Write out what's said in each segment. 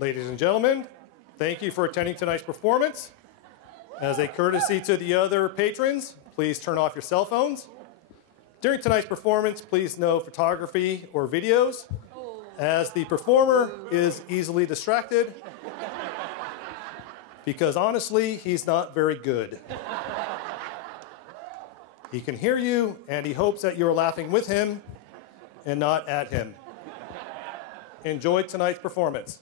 Ladies and gentlemen, thank you for attending tonight's performance. As a courtesy to the other patrons, please turn off your cell phones. During tonight's performance, please no photography or videos, as the performer is easily distracted, because honestly, he's not very good. He can hear you, and he hopes that you're laughing with him and not at him. Enjoy tonight's performance.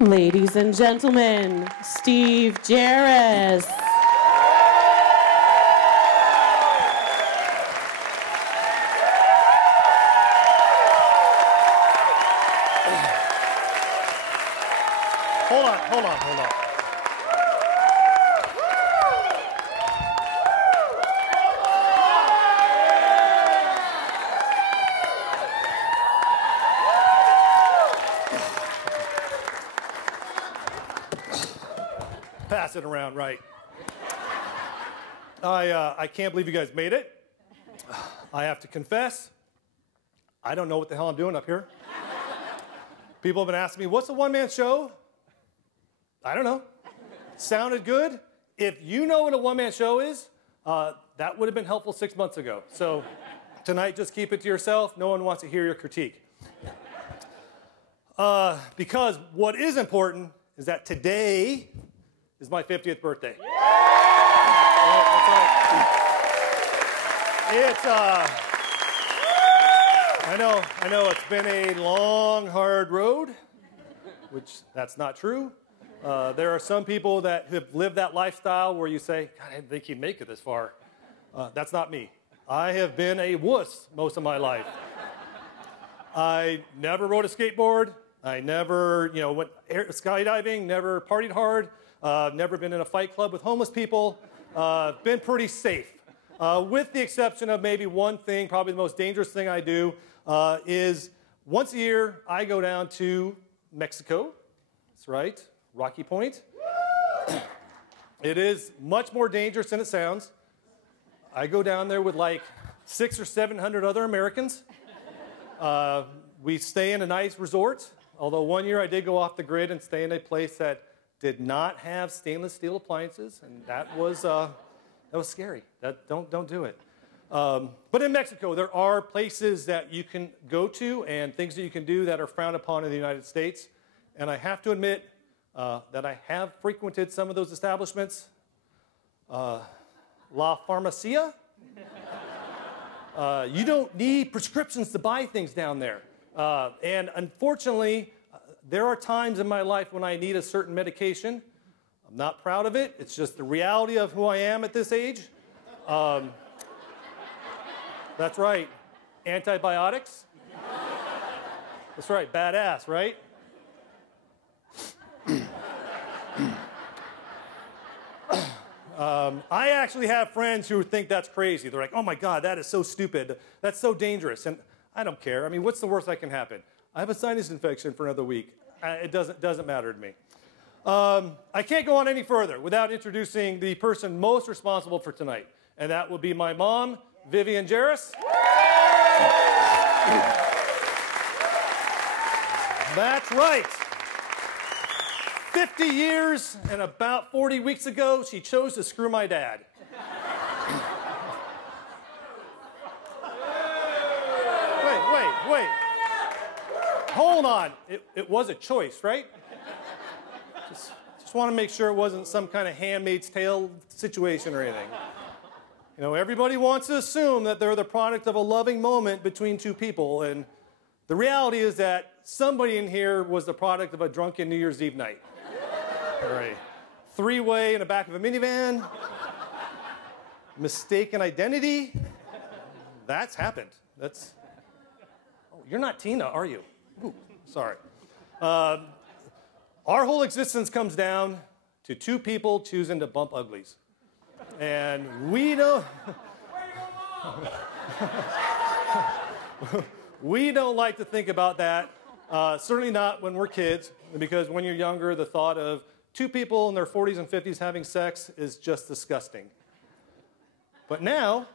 Ladies and gentlemen, Steve Jarris. Hold on. Pass it around, right. I can't believe you guys made it. I have to confess, I don't know what the hell I'm doing up here. People have been asking me, what's a one-man show? I don't know. Sounded good. If you know what a one-man show is, that would have been helpful 6 months ago. So tonight, just keep it to yourself. No one wants to hear your critique. Because what is important is that today is my 50th birthday. Yeah! It's, I know it's been a long, hard road, which that's not true. There are some people that have lived that lifestyle where you say, God, I didn't think you'd make it this far. That's not me. I have been a wuss most of my life. I never rode a skateboard. I never, went skydiving, never partied hard, never been in a fight club with homeless people, been pretty safe. With the exception of maybe one thing, probably the most dangerous thing I do, is once a year I go down to Mexico. That's right, Rocky Point. It is much more dangerous than it sounds. I go down there with like 600 or 700 other Americans. We stay in a nice resort. Although one year I did go off the grid and stay in a place that did not have stainless steel appliances, and that was scary. Don't do it. But in Mexico, there are places that you can go to and things that you can do that are frowned upon in the United States. And I have to admit that I have frequented some of those establishments. La Farmacia. You don't need prescriptions to buy things down there. And unfortunately, there are times in my life when I need a certain medication. I'm not proud of it. It's just the reality of who I am at this age. That's right. Antibiotics. That's right. Badass, right? I actually have friends who think that's crazy. They're like, oh my God, that is so stupid. That's so dangerous. And I don't care. I mean, what's the worst that can happen? I have a sinus infection for another week. It doesn't matter to me. I can't go on any further without introducing the person most responsible for tonight. And that will be my mom, Vivian Jarris. That's right. 50 years and about 40 weeks ago, she chose to screw my dad. Wait. Hold on. It was a choice, right? Just want to make sure it wasn't some kind of Handmaid's Tale situation or anything. You know, everybody wants to assume that they're the product of a loving moment between two people, and the reality is that somebody in here was the product of a drunken New Year's Eve night. Or a three-way in the back of a minivan. Mistaken identity. That's happened. That's... Oh, you're not Tina, are you? Ooh, sorry. Our whole existence comes down to two people choosing to bump uglies. And we don't... We don't like to think about that. Certainly not when we're kids, because when you're younger, the thought of two people in their 40s and 50s having sex is just disgusting. But now,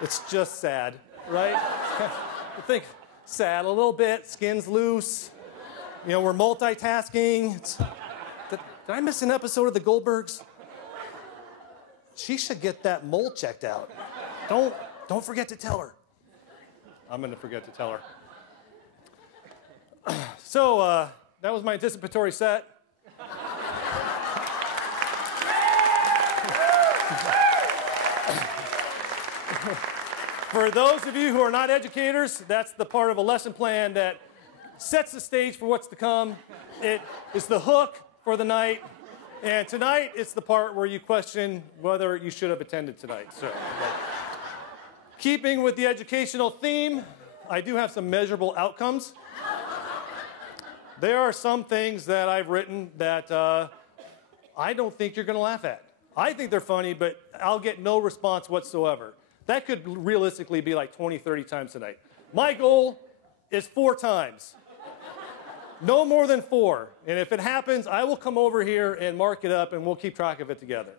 it's just sad, right? I think sad a little bit, skin's loose, you know, we're multitasking. Did I miss an episode of The Goldbergs? She should get that mole checked out. Don't forget to tell her. I'm going to forget to tell her. So, that was my anticipatory set. For those of you who are not educators, that's the part of a lesson plan that sets the stage for what's to come. It is the hook for the night. And tonight, it's the part where you question whether you should have attended tonight. So, keeping with the educational theme, I do have some measurable outcomes. There are some things that I've written that I don't think you're going to laugh at. I think they're funny, but I'll get no response whatsoever. That could realistically be like 20, 30 times tonight. My goal is 4 times. No more than 4. And if it happens, I will come over here and mark it up, and we'll keep track of it together.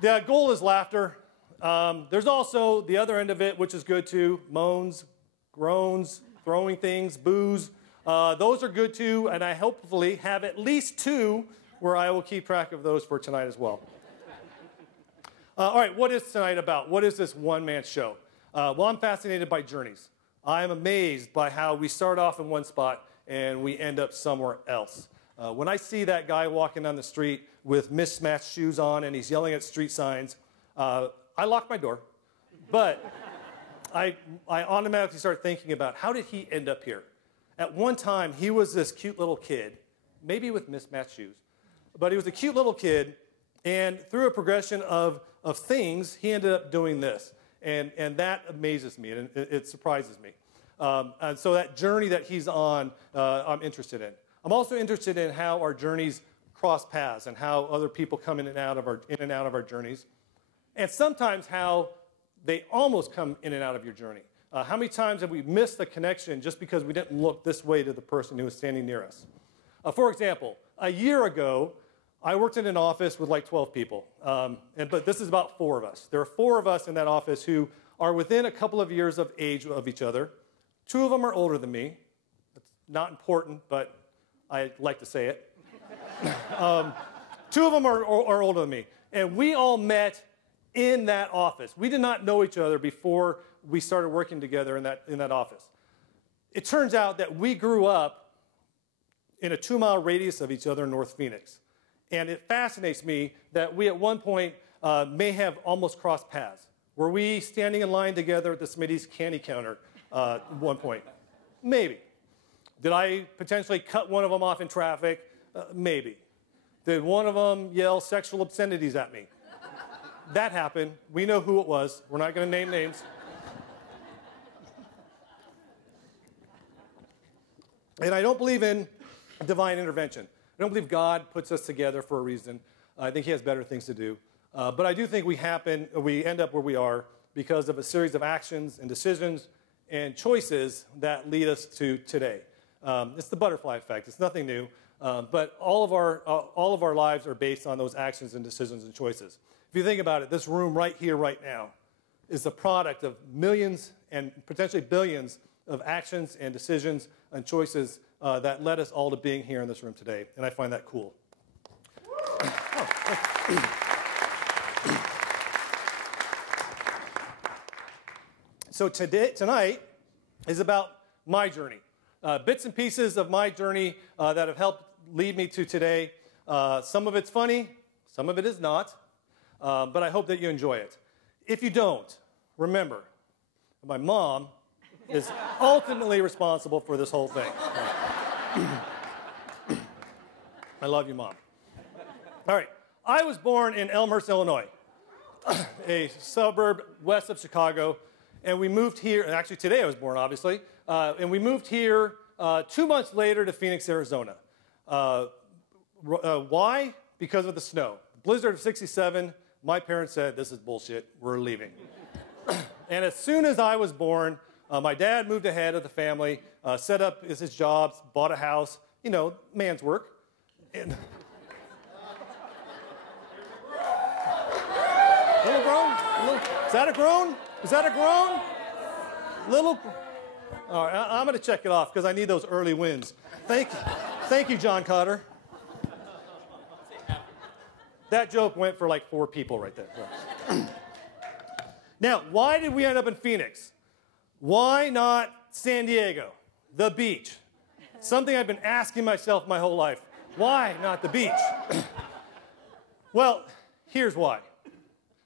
The goal is laughter. There's also the other end of it, which is good too. Moans, groans, throwing things, boos. Those are good too, and I hopefully have at least 2 where I will keep track of those for tonight as well. All right, what is tonight about? What is this one-man show? Well, I'm fascinated by journeys. I'm amazed by how we start off in one spot and we end up somewhere else. When I see that guy walking down the street with mismatched shoes on and he's yelling at street signs, I lock my door. But I automatically start thinking about how did he end up here? At one time, he was this cute little kid, maybe with mismatched shoes, but he was a cute little kid, and through a progression of things, he ended up doing this. And that amazes me, and it surprises me. And so that journey that he's on, I'm interested in. I'm also interested in how our journeys cross paths and how other people come in and out of our journeys. And sometimes how they almost come in and out of your journey. How many times have we missed the connection just because we didn't look this way to the person who was standing near us? For example, a year ago, I worked in an office with like 12 people. But this is about 4 of us. There are 4 of us in that office who are within a couple of years of age of each other. 2 of them are older than me. It's not important, but I like to say it. 2 of them are older than me. And we all met in that office. We did not know each other before we started working together in that office. It turns out that we grew up in a 2-mile radius of each other in North Phoenix. And it fascinates me that we at one point may have almost crossed paths. Were we standing in line together at the Smitty's candy counter at one point? Maybe. Did I potentially cut one of them off in traffic? Maybe. Did one of them yell sexual obscenities at me? That happened. We know who it was. We're not going to name names. And I don't believe in divine intervention. I don't believe God puts us together for a reason. I think he has better things to do. But I do think we end up where we are because of a series of actions and decisions and choices that lead us to today. It's the butterfly effect. It's nothing new. But all of our lives are based on those actions and decisions and choices. If you think about it, this room right here, right now, is the product of millions and potentially billions of actions and decisions and choices that led us all to being here in this room today. And I find that cool. So tonight is about my journey. Bits and pieces of my journey that have helped lead me to today. Some of it's funny, some of it is not, but I hope that you enjoy it. If you don't, remember, my mom is ultimately responsible for this whole thing. I love you, Mom. All right, I was born in Elmhurst, Illinois, a suburb west of Chicago, and we moved here, and actually today I was born, obviously, and we moved here 2 months later to Phoenix, Arizona. Why? Because of the snow. Blizzard of 67, my parents said, this is bullshit, we're leaving. And as soon as I was born, my dad moved ahead of the family, set up his jobs, bought a house, you know, man's work. And little groan? Is that a groan? Is that a groan? Little. All right, I'm going to check it off because I need those early wins. Thank you, John Cotter. That joke went for like 4 people right there. Now, why did we end up in Phoenix? Why not San Diego, the beach? Something I've been asking myself my whole life. Why not the beach? Well, here's why.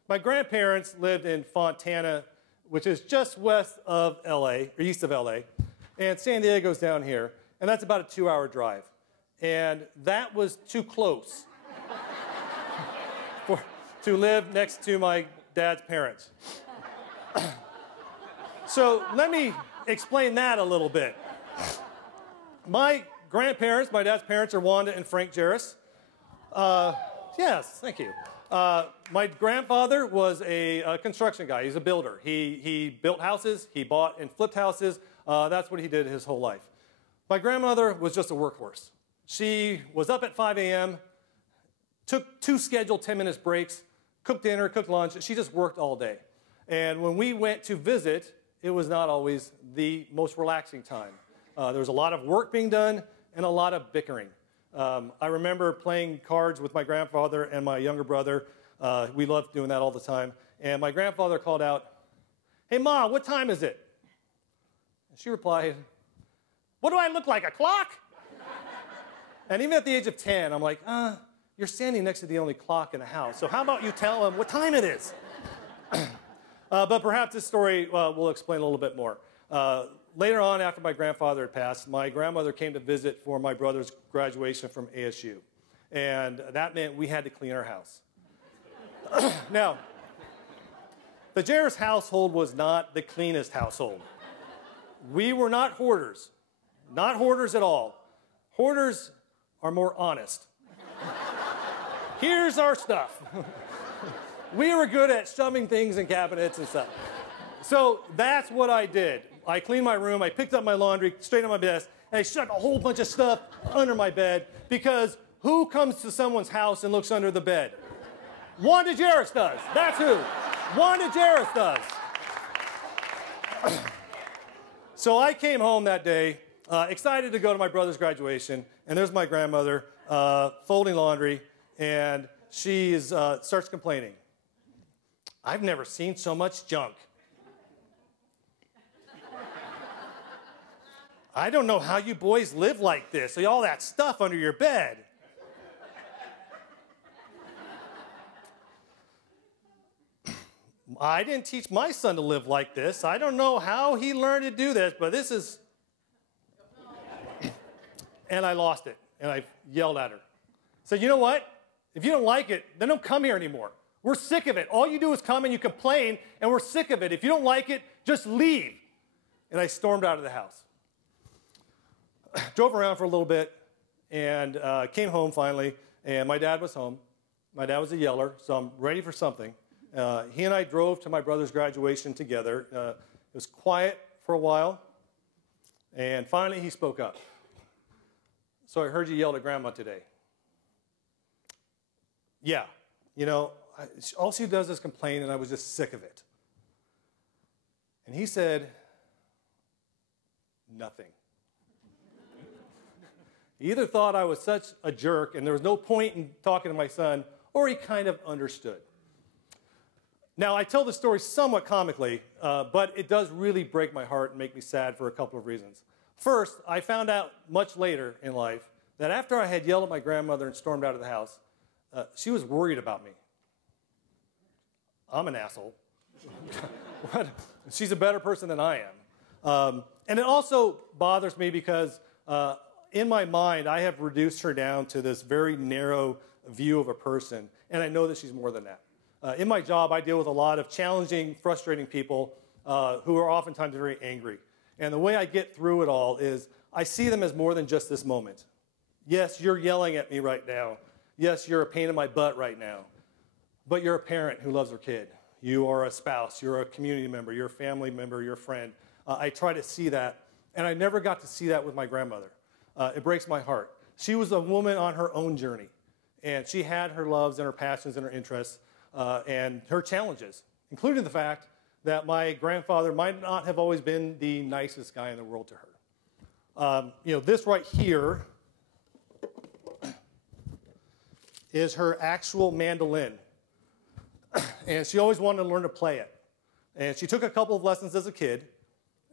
My grandparents lived in Fontana, which is just west of LA, or east of LA, and San Diego's down here, and that's about a 2-hour drive. And that was too close to live next to my dad's parents. So let me explain that a little bit. My grandparents, my dad's parents, are Wanda and Frank Jarris. Yes, thank you. My grandfather was a construction guy. He's a builder. He built houses. He bought and flipped houses. That's what he did his whole life. My grandmother was just a workhorse. She was up at 5 a.m., took 2 scheduled 10-minute breaks, cooked dinner, cooked lunch. She just worked all day. And when we went to visit, it was not always the most relaxing time. There was a lot of work being done and a lot of bickering. I remember playing cards with my grandfather and my younger brother. We loved doing that all the time. And my grandfather called out, "Hey, Ma, what time is it?" And she replied, "What do I look like, a clock?" And even at the age of 10, I'm like, you're standing next to the only clock in the house, so how about you tell him what time it is? But perhaps this story will explain a little bit more. Later on, after my grandfather had passed, my grandmother came to visit for my brother's graduation from ASU. And that meant we had to clean our house. Now, the Jarris household was not the cleanest household. We were not hoarders. Not hoarders at all. Hoarders are more honest. Here's our stuff. We were good at shoving things in cabinets and stuff. So that's what I did. I cleaned my room, I picked up my laundry, straightened up my desk, and I shoved a whole bunch of stuff under my bed because who comes to someone's house and looks under the bed? Wanda Jarris does. That's who. Wanda Jarris does. So I came home that day, excited to go to my brother's graduation, and there's my grandmother folding laundry, and she starts complaining. I've never seen so much junk. I don't know how you boys live like this. All that stuff under your bed. I didn't teach my son to live like this. I don't know how he learned to do this, but this is... And I lost it, and I yelled at her. So you know what? If you don't like it, then don't come here anymore. We're sick of it. All you do is come and you complain, and we're sick of it. If you don't like it, just leave. And I stormed out of the house. Drove around for a little bit, and came home finally, and my dad was home. My dad was a yeller, so I'm ready for something. He and I drove to my brother's graduation together. It was quiet for a while, and finally he spoke up. So I heard you yell at Grandma today. Yeah, you know, all she does is complain, and I was just sick of it. And he said, nothing. He either thought I was such a jerk and there was no point in talking to my son, or he kind of understood. Now, I tell the story somewhat comically, but it does really break my heart and make me sad for a couple of reasons. First, I found out much later in life that after I had yelled at my grandmother and stormed out of the house, she was worried about me. I'm an asshole. She's a better person than I am. And it also bothers me because in my mind, I have reduced her down to this very narrow view of a person, and I know that she's more than that. In my job, I deal with a lot of challenging, frustrating people who are oftentimes very angry. And the way I get through it all is I see them as more than just this moment. Yes, you're yelling at me right now. Yes, you're a pain in my butt right now. But you're a parent who loves their kid. You are a spouse. You're a community member. You're a family member. You're a friend. I try to see that, and I never got to see that with my grandmother. It breaks my heart. She was a woman on her own journey, and she had her loves and her passions and her interests and her challenges, including the fact that my grandfather might not have always been the nicest guy in the world to her. This right here is her actual mandolin, and she always wanted to learn to play it. And she took a couple of lessons as a kid,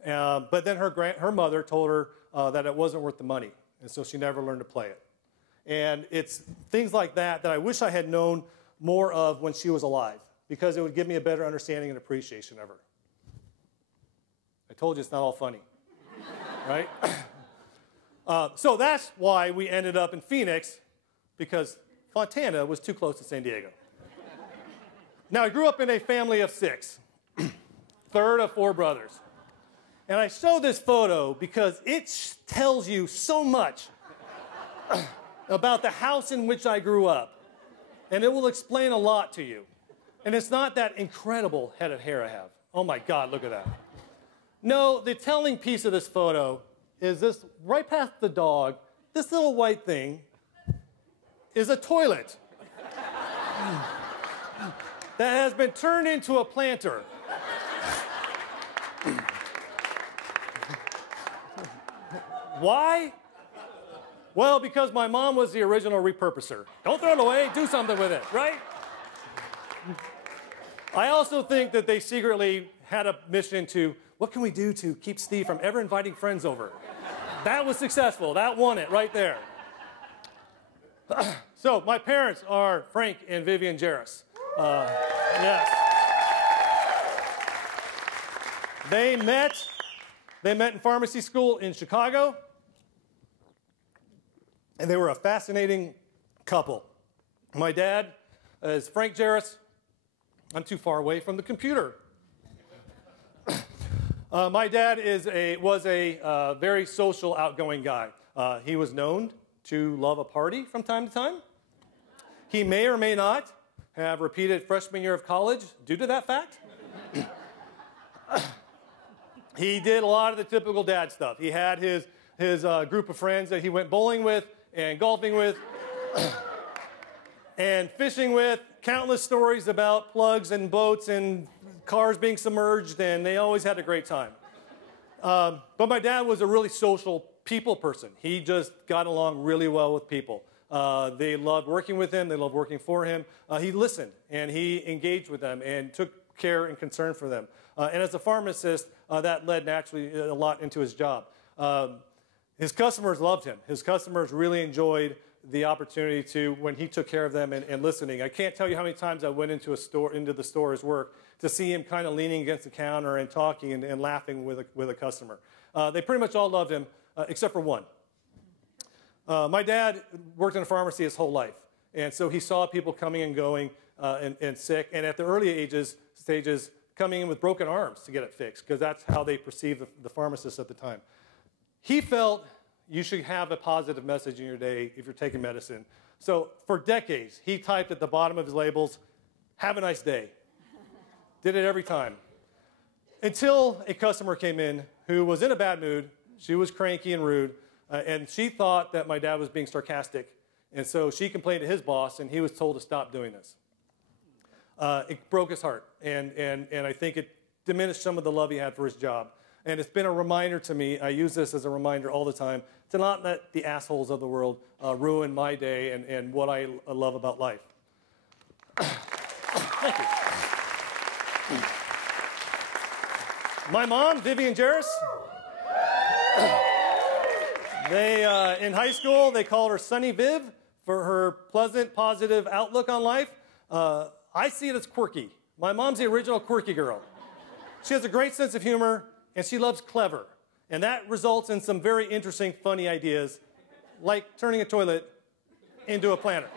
but then her mother told her that it wasn't worth the money, and so she never learned to play it. And it's things like that that I wish I had known more of when she was alive, because it would give me a better understanding and appreciation of her. I told you it's not all funny, right? So that's why we ended up in Phoenix, because Fontana was too close to San Diego. Now, I grew up in a family of 6, third of 4 brothers. And I show this photo because it tells you so much about the house in which I grew up. And it will explain a lot to you. And it's not that incredible head of hair I have. Oh my God, look at that. No, the telling piece of this photo is this, right past the dog, this little white thing is a toilet that has been turned into a planter. Why? Well, because my mom was the original repurposer. Don't throw it away, do something with it, right? I also think that they secretly had a mission to, what can we do to keep Steve from ever inviting friends over? That was successful, that won it right there. So my parents are Frank and Vivian Jarris. Yes. They met in pharmacy school in Chicago, and they were a fascinating couple. My dad is Frank Jarris. I'm too far away from the computer. My dad was a very social, outgoing guy. He was known to love a party from time to time. He may or may not have repeated freshman year of college due to that fact. He did a lot of the typical dad stuff. He had his group of friends that he went bowling with and golfing with and fishing with, countless stories about plugs and boats and cars being submerged, and they always had a great time. But my dad was a really social people person. He just got along really well with people. They loved working with him. They loved working for him. He listened, and he engaged with them and took care and concern for them. And as a pharmacist, that led naturally a lot into his job. His customers loved him. His customers really enjoyed the opportunity to, when he took care of them and listening. I can't tell you how many times I went into the store as work to see him kind of leaning against the counter and talking and laughing with a customer. They pretty much all loved him, except for one. My dad worked in a pharmacy his whole life, and so he saw people coming and going and sick, and at the early stages, coming in with broken arms to get it fixed, because that's how they perceived the pharmacist at the time. He felt you should have a positive message in your day if you're taking medicine. So for decades, he typed at the bottom of his labels, "Have a nice day." Did it every time. Until a customer came in who was in a bad mood. She was cranky and rude, and she thought that my dad was being sarcastic. And so she complained to his boss, and he was told to stop doing this. It broke his heart, and I think it diminished some of the love he had for his job. And it's been a reminder to me, I use this as a reminder all the time, to not let the assholes of the world ruin my day and what I love about life. Thank you. My mom, Vivian Jarris, in high school, they called her Sunny Viv for her pleasant, positive outlook on life. I see it as quirky. My mom's the original quirky girl. She has a great sense of humor, and she loves clever. And that results in some very interesting, funny ideas, like turning a toilet into a planter.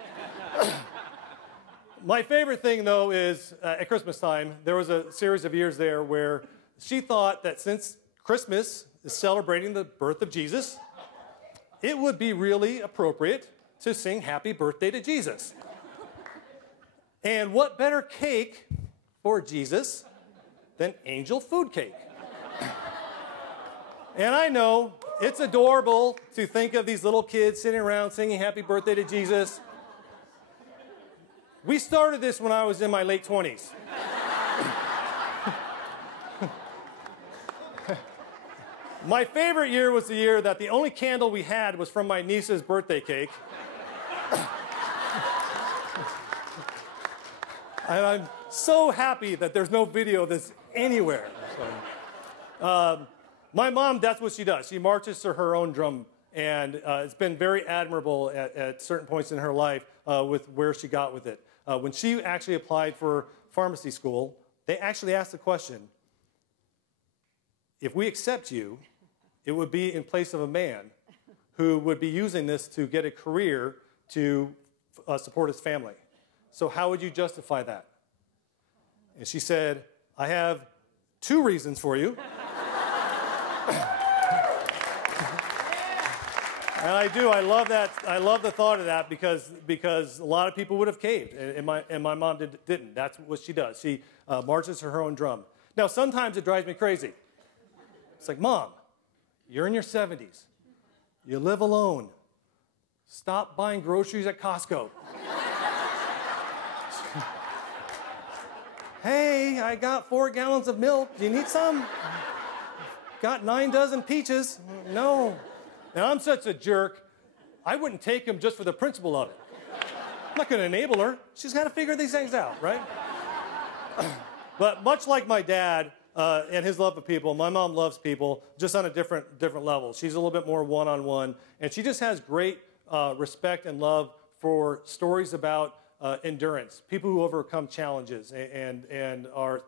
My favorite thing, though, is at Christmas time, there was a series of years there where she thought that since Christmas is celebrating the birth of Jesus, it would be really appropriate to sing Happy Birthday to Jesus. And what better cake for Jesus than angel food cake? And I know it's adorable to think of these little kids sitting around singing Happy Birthday to Jesus. We started this when I was in my late 20s. My favorite year was the year that the only candle we had was from my niece's birthday cake. And I'm so happy that there's no video of this anywhere. My mom, that's what she does. She marches to her own drum, and it's been very admirable at certain points in her life with where she got with it. When she actually applied for pharmacy school, they actually asked the question, if we accept you, it would be in place of a man who would be using this to get a career to support his family. So how would you justify that? And she said, I have 2 reasons for you. And I do. I love that. I love the thought of that because a lot of people would have caved, and my mom didn't. That's what she does. She marches to her own drum. Now, sometimes it drives me crazy. It's like, Mom, you're in your 70s. You live alone. Stop buying groceries at Costco. Hey, I got 4 gallons of milk. Do you need some? Got 9 dozen peaches. No. And I'm such a jerk, I wouldn't take him just for the principle of it. I'm not going to enable her. She's got to figure these things out, right? But much like my dad and his love of people, my mom loves people just on a different level. She's a little bit more one-on-one, and she just has great respect and love for stories about endurance, people who overcome challenges and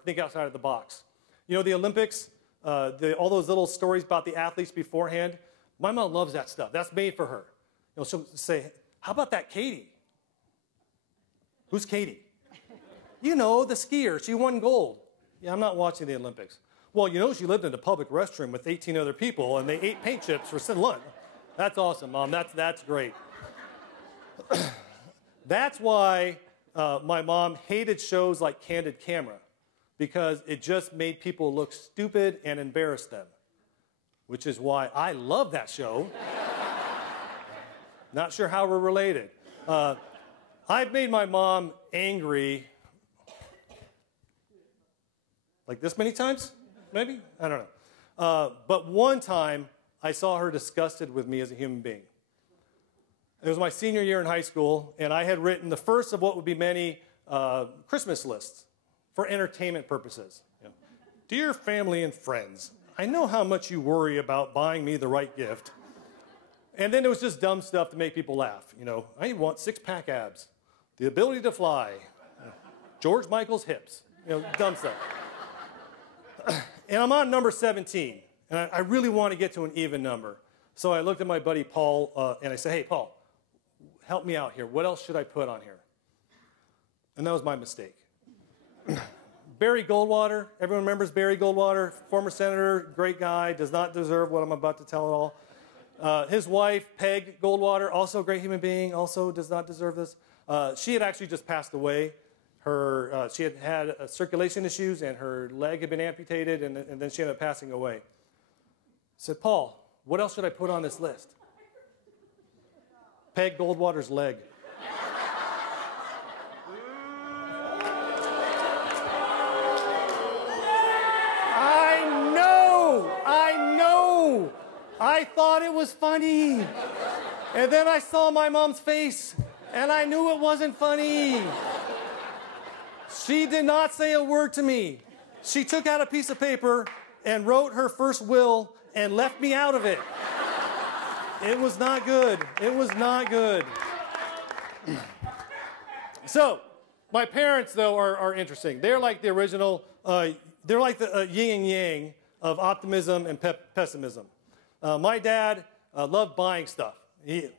think outside of the box. You know, the Olympics, all those little stories about the athletes beforehand, my mom loves that stuff. That's made for her. You know, she'll say, how about that Katie? Who's Katie? You know, the skier. She won gold. Yeah, I'm not watching the Olympics. Well, you know, she lived in a public restroom with 18 other people, and they ate paint chips for lunch. That's awesome, Mom. That's great. That's why my mom hated shows like Candid Camera, because it just made people look stupid and embarrass them. Which is why I love that show. Not sure how we're related. I've made my mom angry like this many times, maybe? I don't know. But one time, I saw her disgusted with me as a human being. It was my senior year in high school, and I had written the first of what would be many Christmas lists for entertainment purposes. You know, dear family and friends, I know how much you worry about buying me the right gift. And then it was just dumb stuff to make people laugh. You know, I want six-pack abs, the ability to fly, George Michael's hips, you know, dumb stuff. And I'm on number 17, and I really want to get to an even number. So I looked at my buddy Paul, and I said, hey, Paul, help me out here. What else should I put on here? And that was my mistake. Barry Goldwater, everyone remembers Barry Goldwater, former senator, great guy, does not deserve what I'm about to tell at all. His wife, Peg Goldwater, also a great human being, also does not deserve this. She had actually just passed away. She had circulation issues, and her leg had been amputated, and then she ended up passing away. I said, Paul, what else should I put on this list? Peg Goldwater's leg. I thought it was funny. And then I saw my mom's face, and I knew it wasn't funny. She did not say a word to me. She took out a piece of paper and wrote her first will and left me out of it. It was not good. It was not good. So, my parents, though, are interesting. They're like the original, they're like the yin and yang of optimism and pessimism. My dad loved buying stuff.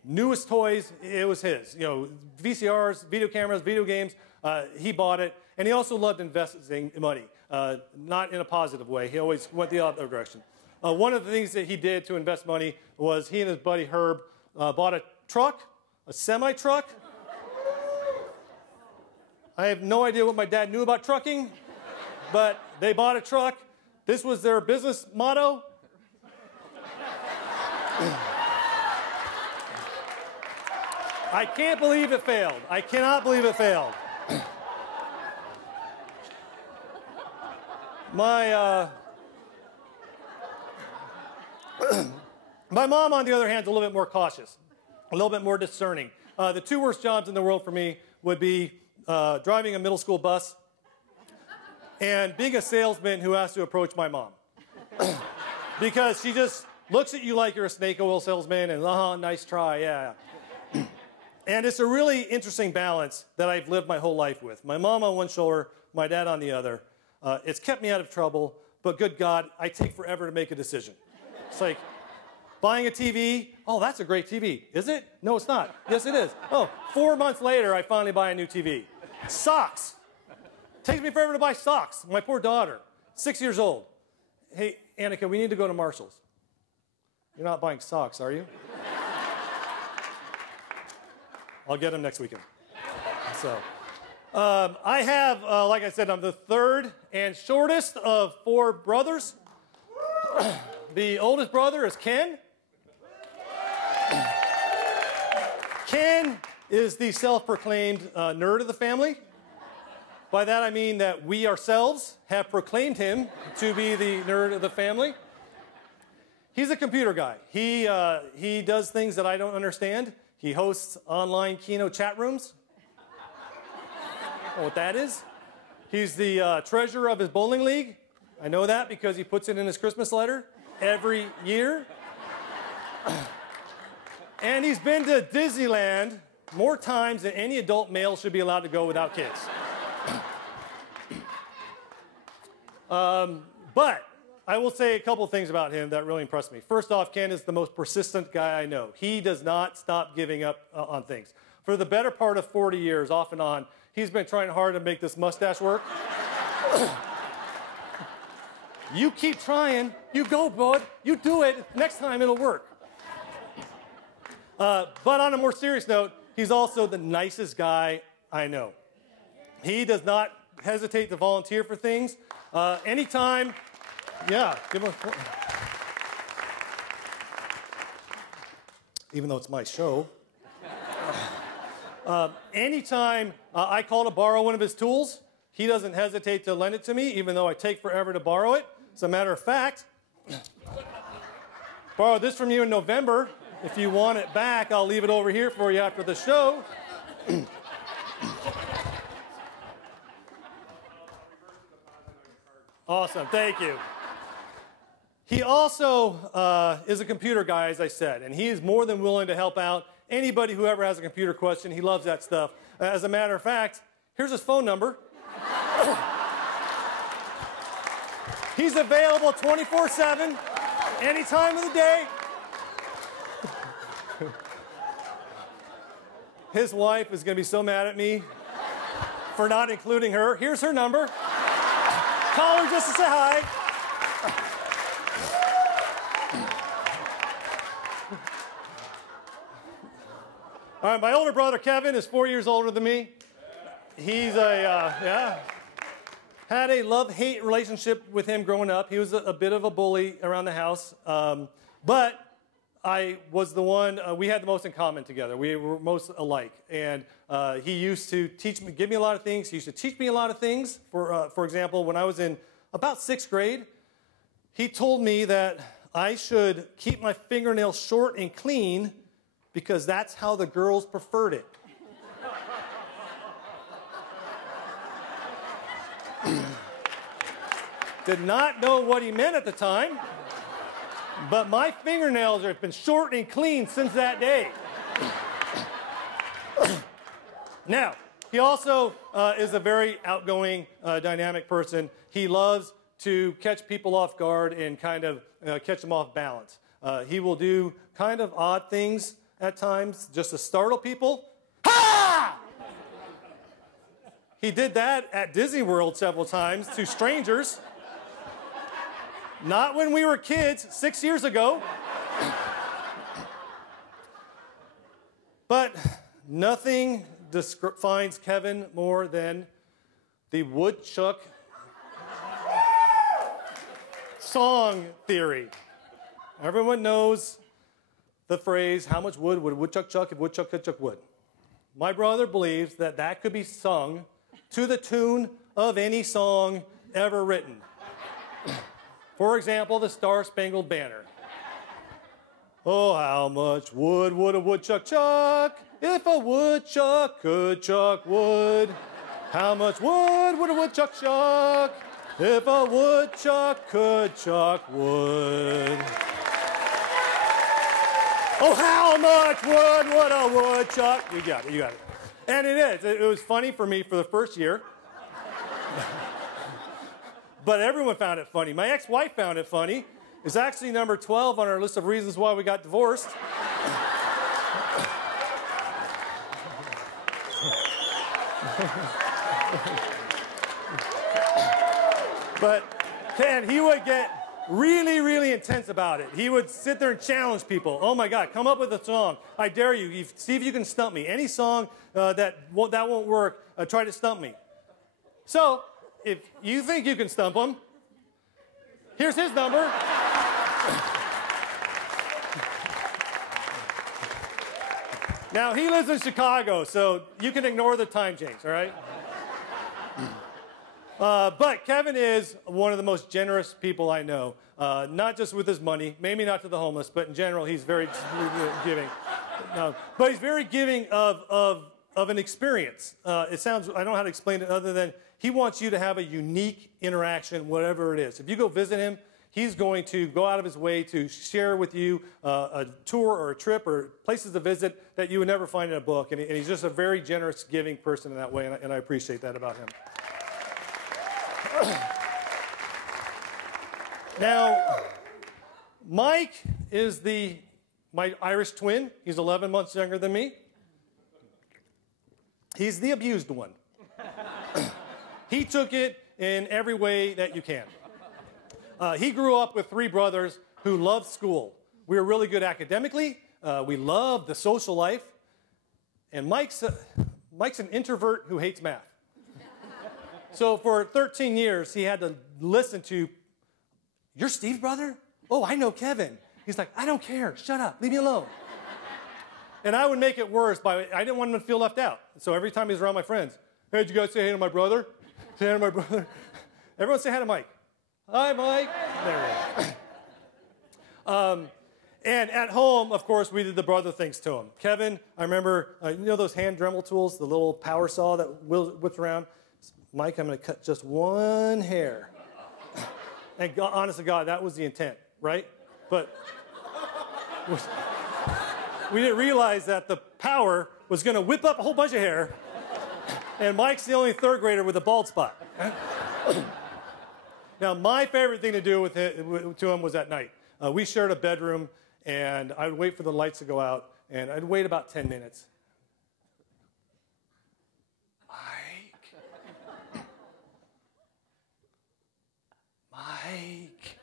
Newest toys, it was his. You know, VCRs, video cameras, video games, he bought it. And he also loved investing money, not in a positive way. He always went the other direction. One of the things that he did to invest money was he and his buddy Herb bought a truck, a semi-truck. I have no idea what my dad knew about trucking, but they bought a truck. This was their business motto. I can't believe it failed. I cannot believe it failed. My mom, on the other hand, is a little bit more cautious, a little bit more discerning. The two worst jobs in the world for me would be driving a middle school bus and being a salesman who has to approach my mom. Because she just looks at you like you're a snake oil salesman and, nice try, yeah. And it's a really interesting balance that I've lived my whole life with. My mom on one shoulder, my dad on the other. It's kept me out of trouble, but good God, I take forever to make a decision. It's like buying a TV. Oh, that's a great TV. Is it? No, it's not. Yes, it is. Oh, 4 months later, I finally buy a new TV. Socks. Takes me forever to buy socks. My poor daughter, 6 years old. Hey, Annika, we need to go to Marshall's. You're not buying socks, are you? I'll get them next weekend. So, I have, like I said, I'm the third and shortest of 4 brothers. The oldest brother is Ken. Ken is the self-proclaimed nerd of the family. By that I mean that we ourselves have proclaimed him to be the nerd of the family. He's a computer guy. He does things that I don't understand. He hosts online Kino chat rooms. Know what that is? He's the treasurer of his bowling league. I know that because he puts it in his Christmas letter every year. And he's been to Disneyland more times than any adult male should be allowed to go without kids. But I will say a couple things about him that really impressed me. First off, Ken is the most persistent guy I know. He does not stop giving up on things. For the better part of 40 years, off and on, he's been trying hard to make this mustache work. You keep trying. You go, bud. You do it. Next time it'll work. But on a more serious note, he's also the nicest guy I know. He does not hesitate to volunteer for things. Anytime, yeah, give him a, even though it's my show. Anytime I call to borrow one of his tools, he doesn't hesitate to lend it to me, even though I take forever to borrow it. As a matter of fact, borrowed this from you in November. If you want it back, I'll leave it over here for you after the show. Awesome. Thank you. He also is a computer guy, as I said, and he is more than willing to help out anybody who ever has a computer question. He loves that stuff. As a matter of fact, here's his phone number. He's available 24/7, any time of the day. His wife is going to be so mad at me for not including her. Here's her number. Call her just to say hi. All right, my older brother Kevin is 4 years older than me. He's had a love-hate relationship with him growing up. He was a bit of a bully around the house, but I was the one, we had the most in common together. We were most alike. And he used to give me a lot of things. He used to teach me a lot of things. For example, when I was in about 6th grade, he told me that I should keep my fingernails short and clean because that's how the girls preferred it. Did not know what he meant at the time. But my fingernails have been short and clean since that day. Now, he also is a very outgoing, dynamic person. He loves to catch people off guard and kind of catch them off balance. He will do kind of odd things at times just to startle people. Ha! He did that at Disney World several times to strangers. Not when we were kids, 6 years ago. But nothing defines Kevin more than the woodchuck song theory. Everyone knows the phrase, how much wood would a woodchuck chuck if woodchuck could chuck wood? My brother believes that that could be sung to the tune of any song ever written. For example, the Star-Spangled Banner. Oh, how much wood would a woodchuck chuck if a woodchuck could chuck wood? How much wood would a woodchuck chuck if a woodchuck could chuck wood? Oh, how much wood would a woodchuck? You got it, you got it. And it is. It was funny for me for the first year. But everyone found it funny. My ex-wife found it funny. It's actually number 12 on our list of reasons why we got divorced. But Ken, he would get really, really intense about it. He would sit there and challenge people. Oh my God, come up with a song. I dare you. See if you can stump me. Any song that won't work, try to stump me. So, if you think you can stump him, here's his number. Now, he lives in Chicago, so you can ignore the time change, all right? But Kevin is one of the most generous people I know, not just with his money, maybe not to the homeless, but in general, he's very giving. But he's very giving of an experience. It sounds, I don't know how to explain it other than he wants you to have a unique interaction, whatever it is. If you go visit him, he's going to go out of his way to share with you a tour or a trip or places to visit that you would never find in a book. And he's just a very generous, giving person in that way, and I appreciate that about him. Now, Mike is my Irish twin. He's 11 months younger than me. He's the abused one. He took it in every way that you can. He grew up with 3 brothers who loved school. We were really good academically. We loved the social life. And Mike's an introvert who hates math. So for 13 years, he had to listen to, "You're Steve's brother? Oh, I know Kevin." He's like, "I don't care. Shut up. Leave me alone." And I would make it worse I didn't want him to feel left out. So every time he's around my friends, "Hey, did you guys say hey to my brother? Say hi to my brother." Everyone say hi to Mike. "Hi, Mike." There we go. And at home, of course, we did the brother things to him. Kevin, I remember, you know those hand Dremel tools, the little power saw that whips around? "Mike, I'm going to cut just one hair." And God, honest to God, that was the intent, right? But we didn't realize that the power was going to whip up a whole bunch of hair, and Mike's the only third grader with a bald spot. Now, my favorite thing to do to him was at night. We shared a bedroom, and I would wait for the lights to go out, and I'd wait about 10 minutes. Mike.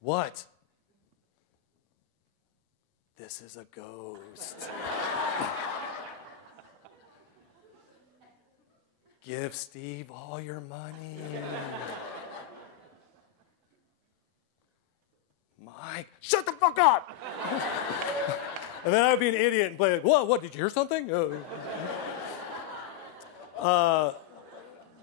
What? This is a ghost. Give Steve all your money. Mike, shut the fuck up! And then I would be an idiot and play like, what, did you hear something?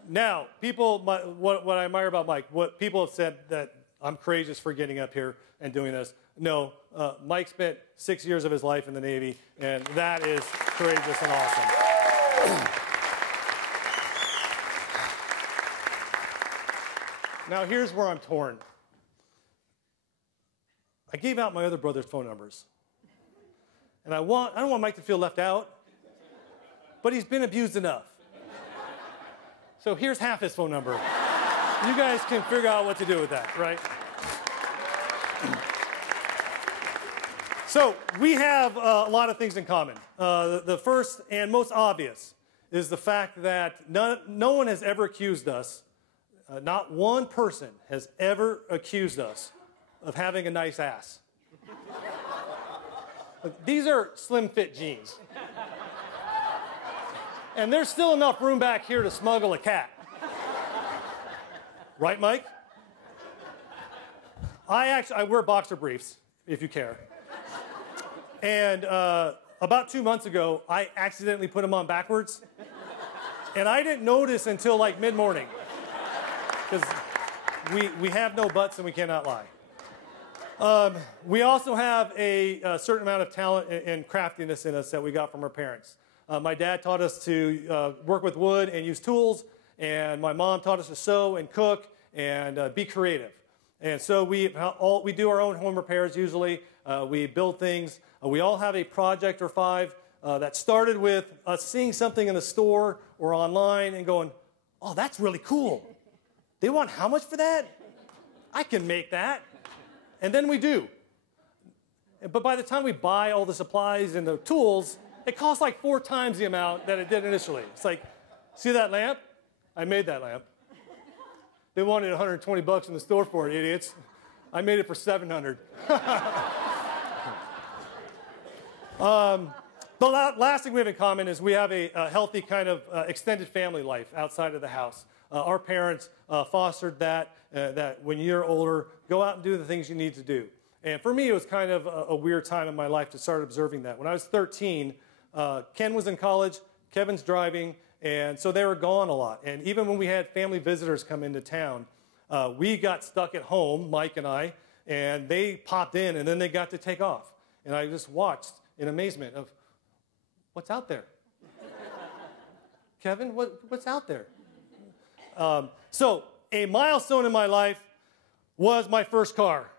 Now, people, what I admire about Mike, what people have said that I'm courageous for getting up here and doing this. No, Mike spent 6 years of his life in the Navy, and that is courageous and awesome. Now, here's where I'm torn. I gave out my other brother's phone numbers. And I don't want Mike to feel left out, but he's been abused enough. So here's half his phone number. You guys can figure out what to do with that, right? So we have a lot of things in common. The first and most obvious is the fact that no one has ever accused us, not one person has ever accused us of having a nice ass. These are slim fit jeans. And there's still enough room back here to smuggle a cat. Right, Mike? I wear boxer briefs, if you care. And about 2 months ago, I accidentally put them on backwards. And I didn't notice until like mid-morning. Because we have no butts and we cannot lie. We also have a certain amount of talent and craftiness in us that we got from our parents. My dad taught us to work with wood and use tools, and my mom taught us to sew and cook and be creative. And so we do our own home repairs usually. We build things. We all have a project or five that started with us seeing something in the store or online and going, oh, that's really cool. They want how much for that? I can make that. And then we do. But by the time we buy all the supplies and the tools, it costs like 4 times the amount that it did initially. It's like, see that lamp? I made that lamp. They wanted 120 bucks in the store for it, idiots. I made it for 700. The last thing we have in common is we have a healthy kind of extended family life outside of the house. Our parents fostered that when you're older, go out and do the things you need to do. And for me, it was kind of a weird time in my life to start observing that. When I was 13, Ken was in college, Kevin's driving, and so they were gone a lot. And even when we had family visitors come into town, we got stuck at home, Mike and I, and they popped in, and then they got to take off. And I just watched in amazement of, what's out there? Kevin, what's out there? So a milestone in my life was my first car.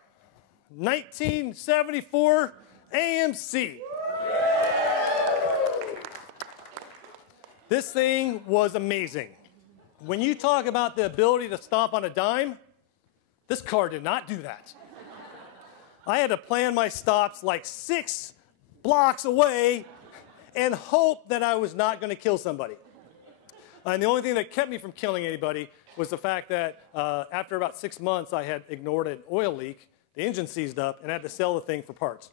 1974 AMC. This thing was amazing. When you talk about the ability to stop on a dime, this car did not do that. I had to plan my stops like 6 blocks away and hope that I was not going to kill somebody. And the only thing that kept me from killing anybody was the fact that after about 6 months, I had ignored an oil leak. The engine seized up, and I had to sell the thing for parts.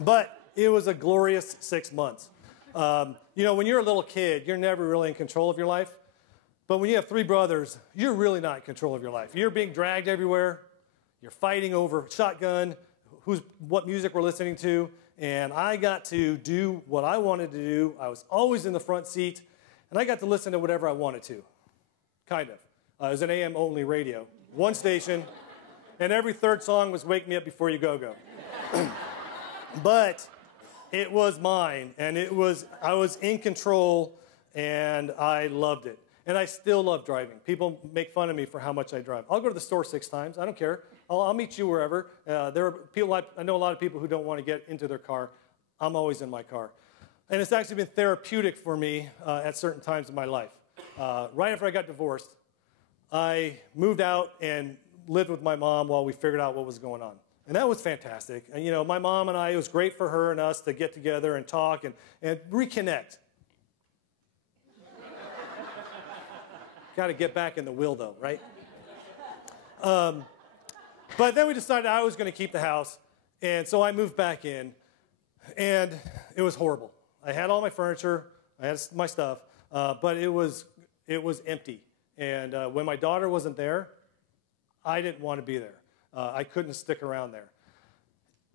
But it was a glorious 6 months. You know, when you're a little kid, you're never really in control of your life. But when you have 3 brothers, you're really not in control of your life. You're being dragged everywhere. You're fighting over shotgun, what music we're listening to. And I got to do what I wanted to do. I was always in the front seat. And I got to listen to whatever I wanted to, kind of. It was an AM-only radio, 1 station, and every 3rd song was Wake Me Up Before You Go Go. But it was mine, and I was in control, and I loved it. And I still love driving. People make fun of me for how much I drive. I'll go to the store 6 times. I don't care. I'll meet you wherever. There are people, I know a lot of people who don't want to get into their car. I'm always in my car. And it's actually been therapeutic for me at certain times in my life. Right after I got divorced, I moved out and lived with my mom while we figured out what was going on. And that was fantastic. And, you know, my mom and I, it was great for her and us to get together and talk and reconnect. Got to get back in the wheel, though, right? But then we decided I was going to keep the house. And so I moved back in. And it was horrible. I had all my furniture. I had my stuff. But it was empty. And when my daughter wasn't there, I didn't want to be there. I couldn't stick around there.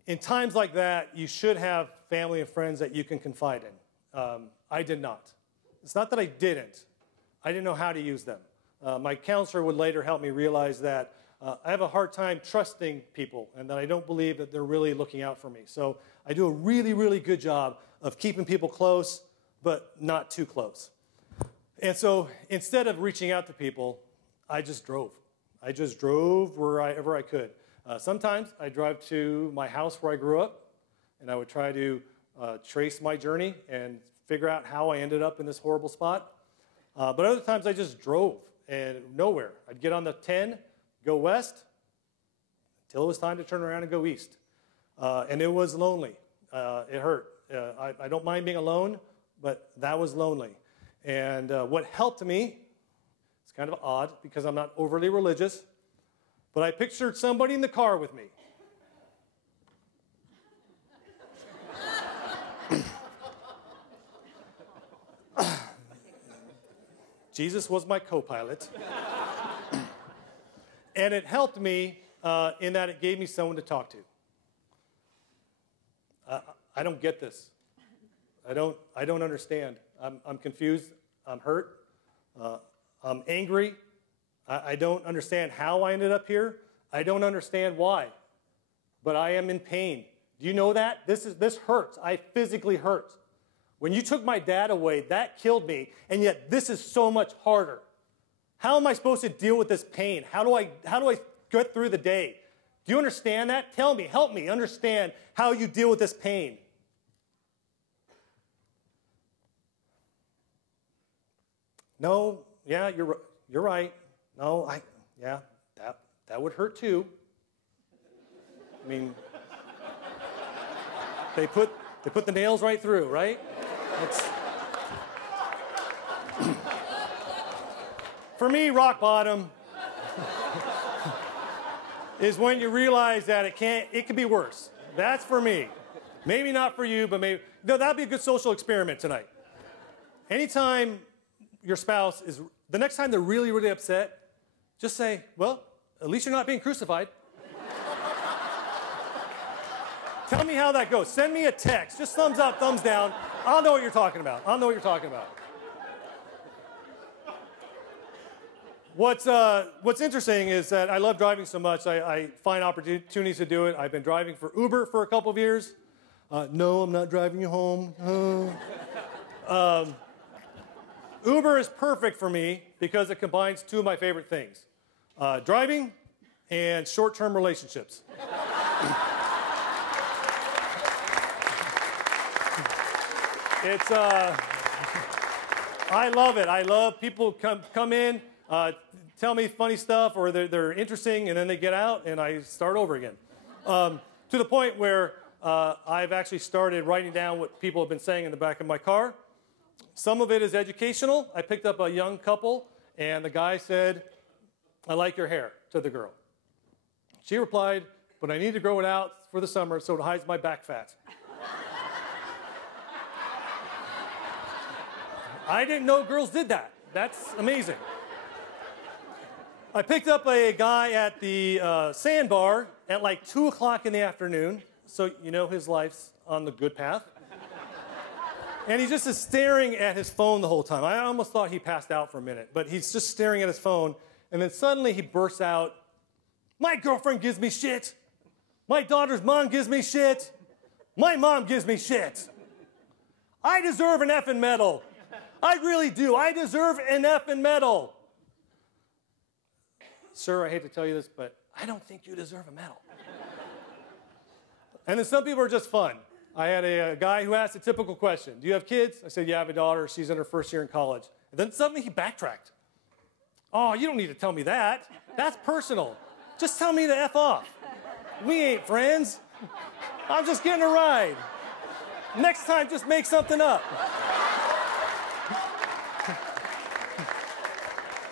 In times like that, you should have family and friends that you can confide in. I did not. It's not that I didn't. I didn't know how to use them. My counselor would later help me realize that I have a hard time trusting people and that I don't believe that they're really looking out for me. So I do a really, really good job of keeping people close, but not too close. And so instead of reaching out to people, I just drove. I just drove wherever I could. Sometimes I drive to my house where I grew up, and I would try to trace my journey and figure out how I ended up in this horrible spot. But other times I just drove and nowhere. I'd get on the 10, go west, until it was time to turn around and go east. And it was lonely. It hurt. I don't mind being alone, but that was lonely. And what helped me, it's kind of odd because I'm not overly religious, but I pictured somebody in the car with me. Jesus was my co-pilot. And it helped me in that it gave me someone to talk to. I don't get this. I don't understand. I'm confused. I'm hurt. I'm angry. I don't understand how I ended up here. I don't understand why. But I am in pain. Do you know that? This hurts. I physically hurt. When you took my dad away, that killed me, and yet this is so much harder. How am I supposed to deal with this pain? How do I get through the day? Do you understand that? Tell me, help me understand how you deal with this pain. No, yeah, you're right. No, that would hurt too. I mean, they put the nails right through, right? For me, rock bottom is when you realize that it could be worse. That's for me. Maybe not for you, but maybe. No, that'd be a good social experiment tonight. Anytime your spouse is, the next time they're really, really upset, just say, well, at least you're not being crucified. Tell me how that goes. Send me a text. Just thumbs up, thumbs down. I'll know what you're talking about. I'll know what you're talking about. What's interesting is that I love driving so much, I find opportunities to do it. I've been driving for Uber for a couple of years. No, I'm not driving you home. Uber is perfect for me because it combines two of my favorite things. Driving and short-term relationships. I love it. I love people come in, tell me funny stuff, or they're interesting, and then they get out, and I start over again. To the point where I've actually started writing down what people have been saying in the back of my car. Some of it is educational. I picked up a young couple, and the guy said, "I like your hair," to the girl. She replied, "But I need to grow it out for the summer so it hides my back fat." I didn't know girls did that. That's amazing. I picked up a guy at the sandbar at like 2 o'clock in the afternoon, so you know his life's on the good path. And he just is staring at his phone the whole time. I almost thought he passed out for a minute, but he's just staring at his phone, and then suddenly he bursts out, "My girlfriend gives me shit. My daughter's mom gives me shit. My mom gives me shit. I deserve an effing medal. I really do. I deserve an F in medal. Sir, I hate to tell you this, but I don't think you deserve a medal. And then some people are just fun. I had a guy who asked a typical question. Do you have kids? I said, yeah, I have a daughter. She's in her first year in college. And then suddenly he backtracked. Oh, you don't need to tell me that. That's personal. Just tell me to F off. We ain't friends. I'm just getting a ride. Next time, just make something up.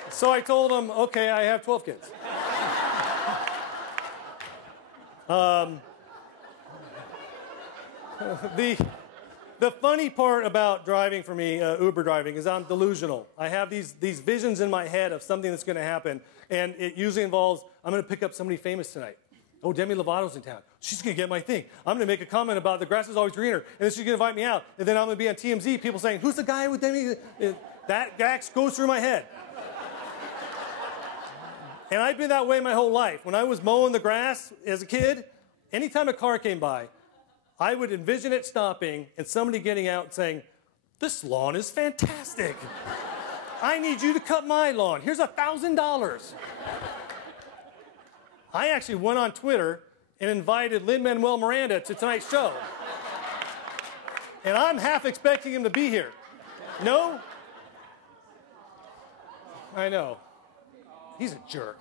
So I told him, okay, I have 12 kids. The funny part about driving for me, Uber driving, is I'm delusional. I have these visions in my head of something that's going to happen, and it usually involves, I'm going to pick up somebody famous tonight. Oh, Demi Lovato's in town. She's going to get my thing. I'm going to make a comment about the grass is always greener, and then she's going to invite me out, and then I'm going to be on TMZ, people saying, who's the guy with Demi? That goes through my head. And I've been that way my whole life. When I was mowing the grass as a kid, anytime a car came by, I would envision it stopping and somebody getting out and saying, this lawn is fantastic. I need you to cut my lawn. Here's $1,000. I actually went on Twitter and invited Lin-Manuel Miranda to tonight's show. And I'm half expecting him to be here. No? I know. He's a jerk.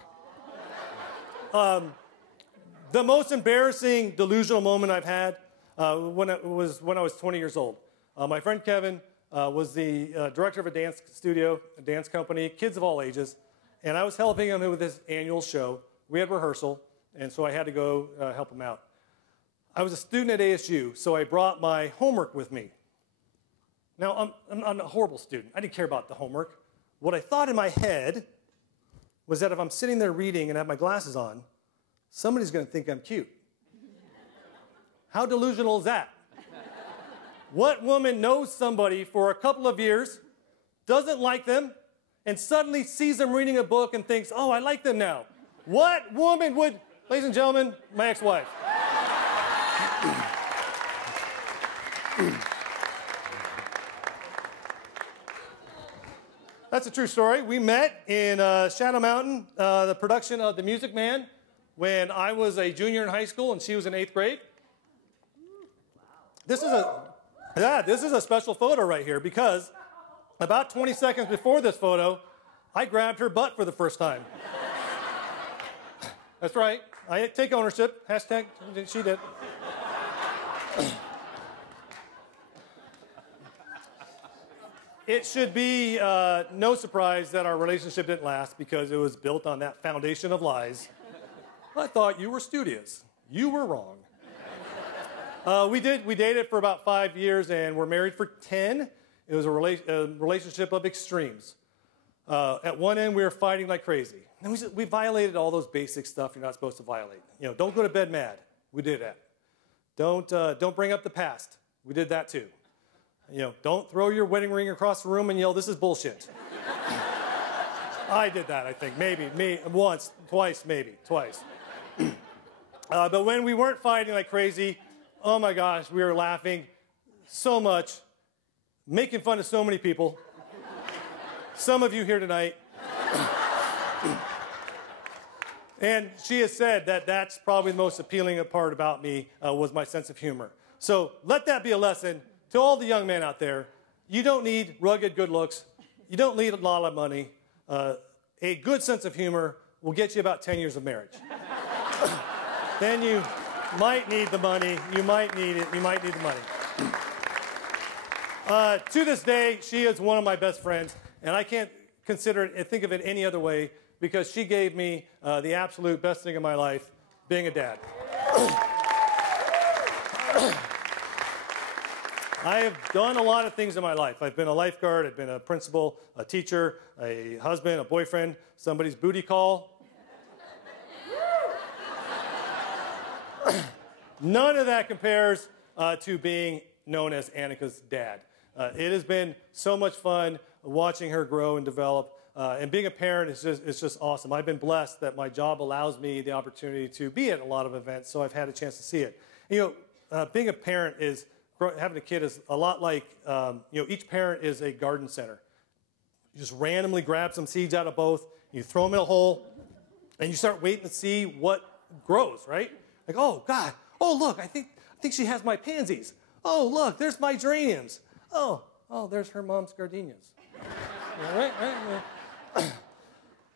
The most embarrassing delusional moment I've had when I was 20 years old. My friend Kevin was the director of a dance studio, a dance company, kids of all ages, and I was helping him with his annual show. We had rehearsal, and so I had to go help him out. I was a student at ASU, so I brought my homework with me. Now, I'm a horrible student. I didn't care about the homework. What I thought in my head was that if I'm sitting there reading and have my glasses on, somebody's going to think I'm cute. How delusional is that? What woman knows somebody for a couple of years, doesn't like them, and suddenly sees them reading a book and thinks, oh, I like them now? What woman would, ladies and gentlemen, my ex-wife. That's a true story. We met in Shadow Mountain, the production of The Music Man, when I was a junior in high school and she was in 8th grade. This is a special photo right here because about 20 seconds before this photo, I grabbed her butt for the first time. That's right. I take ownership. Hashtag she did. It should be no surprise that our relationship didn't last because it was built on that foundation of lies. I thought you were studious. You were wrong. We dated for about 5 years and we're married for 10. It was a relationship of extremes. At one end, we were fighting like crazy. And we violated all those basic stuff you're not supposed to violate. You know, don't go to bed mad. We did that. Don't bring up the past. We did that too. You know, don't throw your wedding ring across the room and yell, this is bullshit. I did that, I think. Maybe once, twice, maybe. Twice. But when we weren't fighting like crazy, oh my gosh, we were laughing so much, making fun of so many people. Some of you here tonight. And she has said that that's probably the most appealing part about me was my sense of humor. So let that be a lesson to all the young men out there. You don't need rugged good looks. You don't need a lot of money. A good sense of humor will get you about 10 years of marriage. Then you might need the money. You might need it. You might need the money. To this day, she is one of my best friends, and I can't consider it, think of it any other way, because she gave me the absolute best thing in my life, being a dad. I have done a lot of things in my life. I've been a lifeguard, I've been a principal, a teacher, a husband, a boyfriend, somebody's booty call. None of that compares to being known as Annika's dad. It has been so much fun watching her grow and develop. And being a parent is just awesome. I've been blessed that my job allows me the opportunity to be at a lot of events, so I've had a chance to see it. You know, being a parent is having a kid is a lot like, each parent is a garden center. You just randomly grab some seeds out of both, you throw them in a hole, and you start waiting to see what grows, right? Like, oh, God, oh, look, I think she has my pansies. Oh, look, there's my geraniums. Oh, there's her mom's gardenias. Right.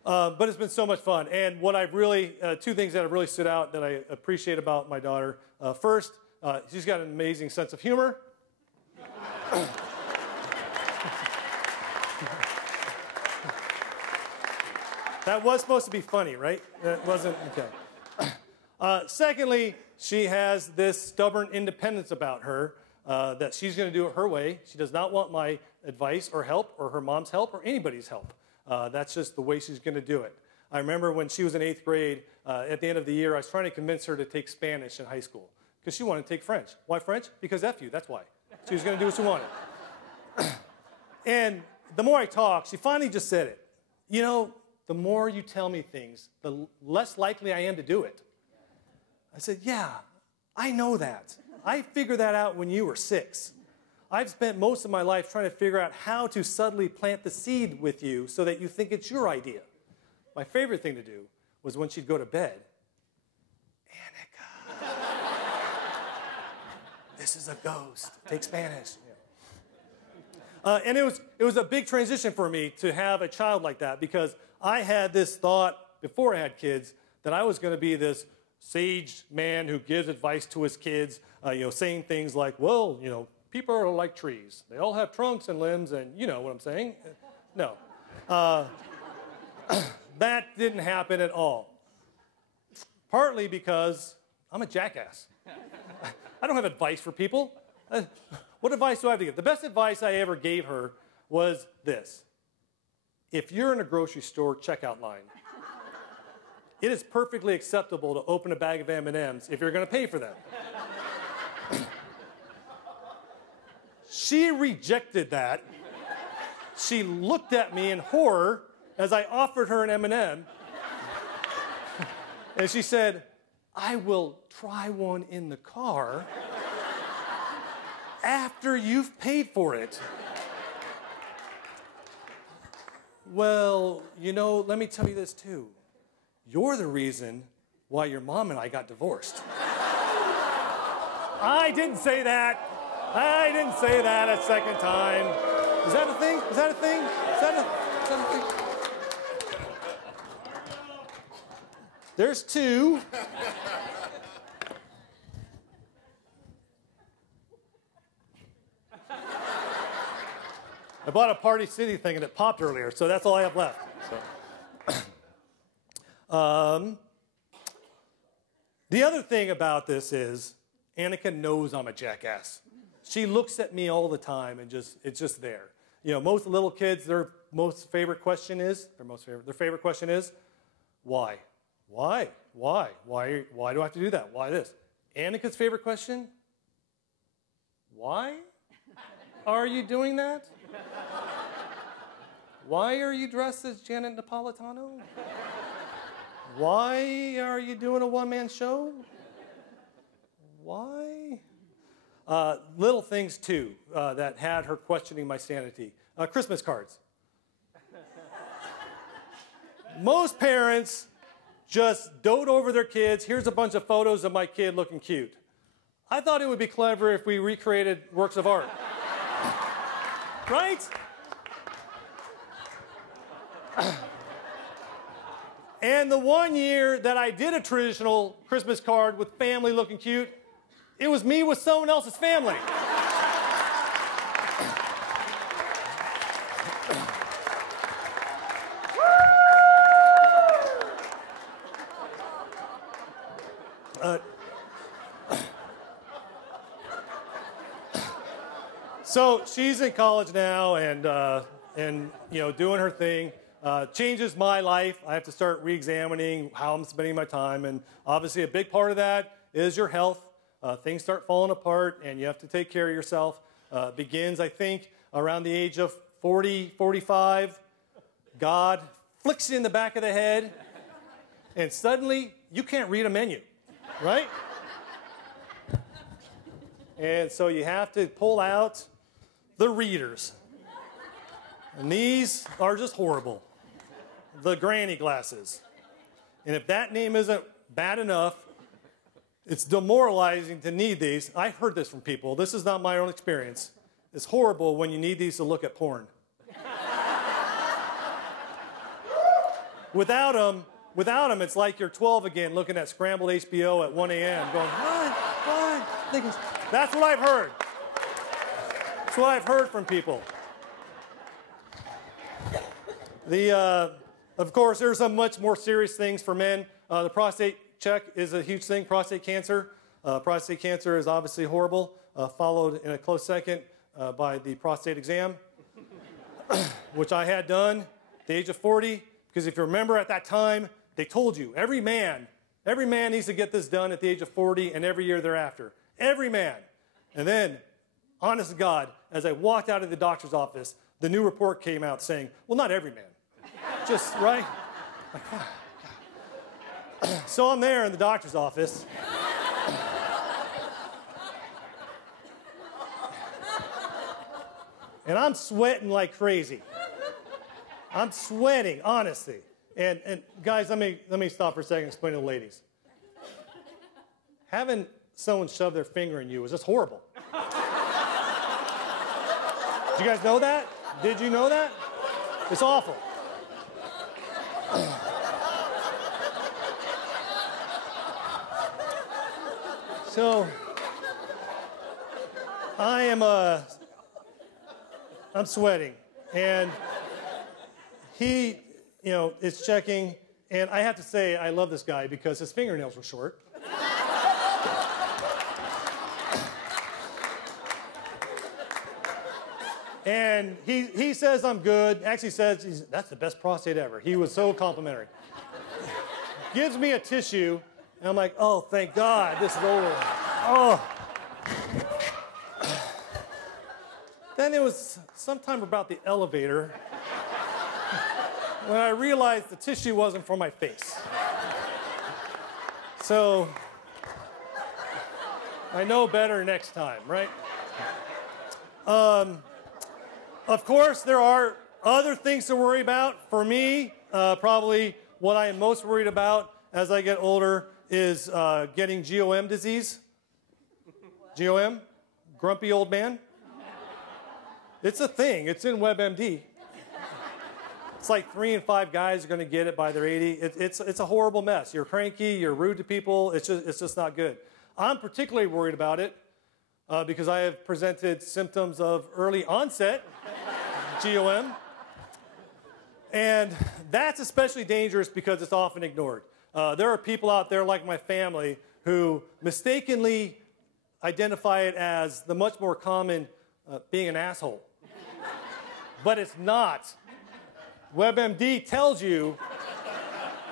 But it's been so much fun. And what I've really, two things that have really stood out that I appreciate about my daughter. First, she's got an amazing sense of humor. That was supposed to be funny, right? That wasn't, okay. Secondly, she has this stubborn independence about her that she's going to do it her way. She does not want my advice or help or her mom's help or anybody's help. That's just the way she's going to do it. I remember when she was in 8th grade, at the end of the year, I was trying to convince her to take Spanish in high school because she wanted to take French. Why French? Because F you, that's why. She was going to do what she wanted. And the more I talked, she finally just said it. You know, the more you tell me things, the less likely I am to do it. I said, yeah, I know that. I figured that out when you were 6. I've spent most of my life trying to figure out how to subtly plant the seed with you so that you think it's your idea. My favorite thing to do was when she'd go to bed. Annika, this is a ghost. Take Spanish. Yeah. And it was a big transition for me to have a child like that because I had this thought before I had kids that I was going to be this sage man who gives advice to his kids, saying things like, well, people are like trees. They all have trunks and limbs, and you know what I'm saying. No. That didn't happen at all. Partly because I'm a jackass. I don't have advice for people. What advice do I have to give? The best advice I ever gave her was this. If you're in a grocery store checkout line, it is perfectly acceptable to open a bag of M&Ms if you're going to pay for them. She rejected that. She looked at me in horror as I offered her an M&M. And she said, I will try one in the car after you've paid for it. Well, let me tell you this too. You're the reason why your mom and I got divorced. I didn't say that. I didn't say that a second time. Is that a thing? Is that a thing? Is that a thing? There's 2. I bought a Party City thing and it popped earlier, so that's all I have left. So. The other thing about this is Annika knows I'm a jackass. She looks at me all the time and it's just there. Most little kids, their favorite question is, why? Why? Why? Why do I have to do that? Why this? Annika's favorite question, why are you doing that? Why are you dressed as Janet Napolitano? Why are you doing a one-man show? Why? Little things, too, that had her questioning my sanity. Christmas cards. Most parents just dote over their kids. Here's a bunch of photos of my kid looking cute. I thought it would be clever if we recreated works of art. Right? And the one year that I did a traditional Christmas card with family looking cute, it was me with someone else's family. So she's in college now and doing her thing. Changes my life. I have to start re-examining how I'm spending my time, and obviously a big part of that is your health. Things start falling apart, and you have to take care of yourself. Begins, I think, around the age of 40, 45. God flicks you in the back of the head, and suddenly you can't read a menu, right? And so you have to pull out the readers. And these are just horrible. The granny glasses. And if that name isn't bad enough, it's demoralizing to need these. I've heard this from people. This is not my own experience. It's horrible when you need these to look at porn. Without them, it's like you're 12 again looking at scrambled HBO at 1 a.m. going, what? That's what I've heard. That's what I've heard from people. Of course, there's some much more serious things for men. The prostate check is a huge thing, prostate cancer. Prostate cancer is obviously horrible, followed in a close second by the prostate exam, which I had done at the age of 40. Because if you remember at that time, they told you, every man needs to get this done at the age of 40 and every year thereafter. Every man. And then, honest to God, as I walked out of the doctor's office, the new report came out saying, well, not every man. Just, right? Like, oh, so I'm there in the doctor's office. And I'm sweating like crazy. I'm sweating, honestly. And guys, let me stop for a second and explain to the ladies. Having someone shove their finger in you is just horrible. Did you guys know that? Did you know that? It's awful. So, I'm sweating. And he, is checking, and I have to say I love this guy because his fingernails were short. And he says I'm good. Actually says that's the best prostate ever. He was so complimentary. Gives me a tissue, and I'm like, oh, thank God, this is over. Oh. Then it was sometime about the elevator when I realized the tissue wasn't for my face. So I know better next time, right? Of course, there are other things to worry about. For me, probably what I am most worried about as I get older is getting GOM disease. GOM? Grumpy old man? It's a thing. It's in WebMD. It's like 3 in 5 guys are going to get it by their 80. It's a horrible mess. You're cranky. You're rude to people. It's just not good. I'm particularly worried about it because I have presented symptoms of early onset GOM. And that's especially dangerous because it's often ignored. There are people out there like my family who mistakenly identify it as the much more common being an asshole. But it's not. WebMD tells you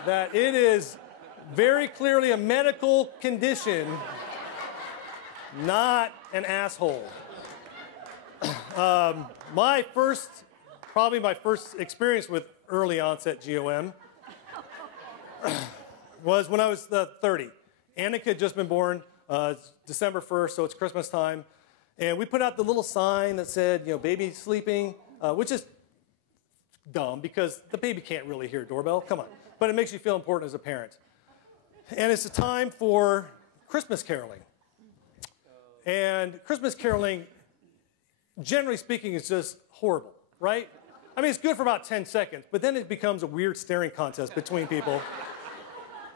that it is very clearly a medical condition, not an asshole. Probably my first experience with early onset GOM was when I was 30. Annika had just been born December 1st, so it's Christmas time. And we put out the little sign that said, baby sleeping, which is dumb because the baby can't really hear a doorbell. Come on. But it makes you feel important as a parent. And it's a time for Christmas caroling. And Christmas caroling, generally speaking, is just horrible, right? I mean, it's good for about 10 seconds, but then it becomes a weird staring contest between people.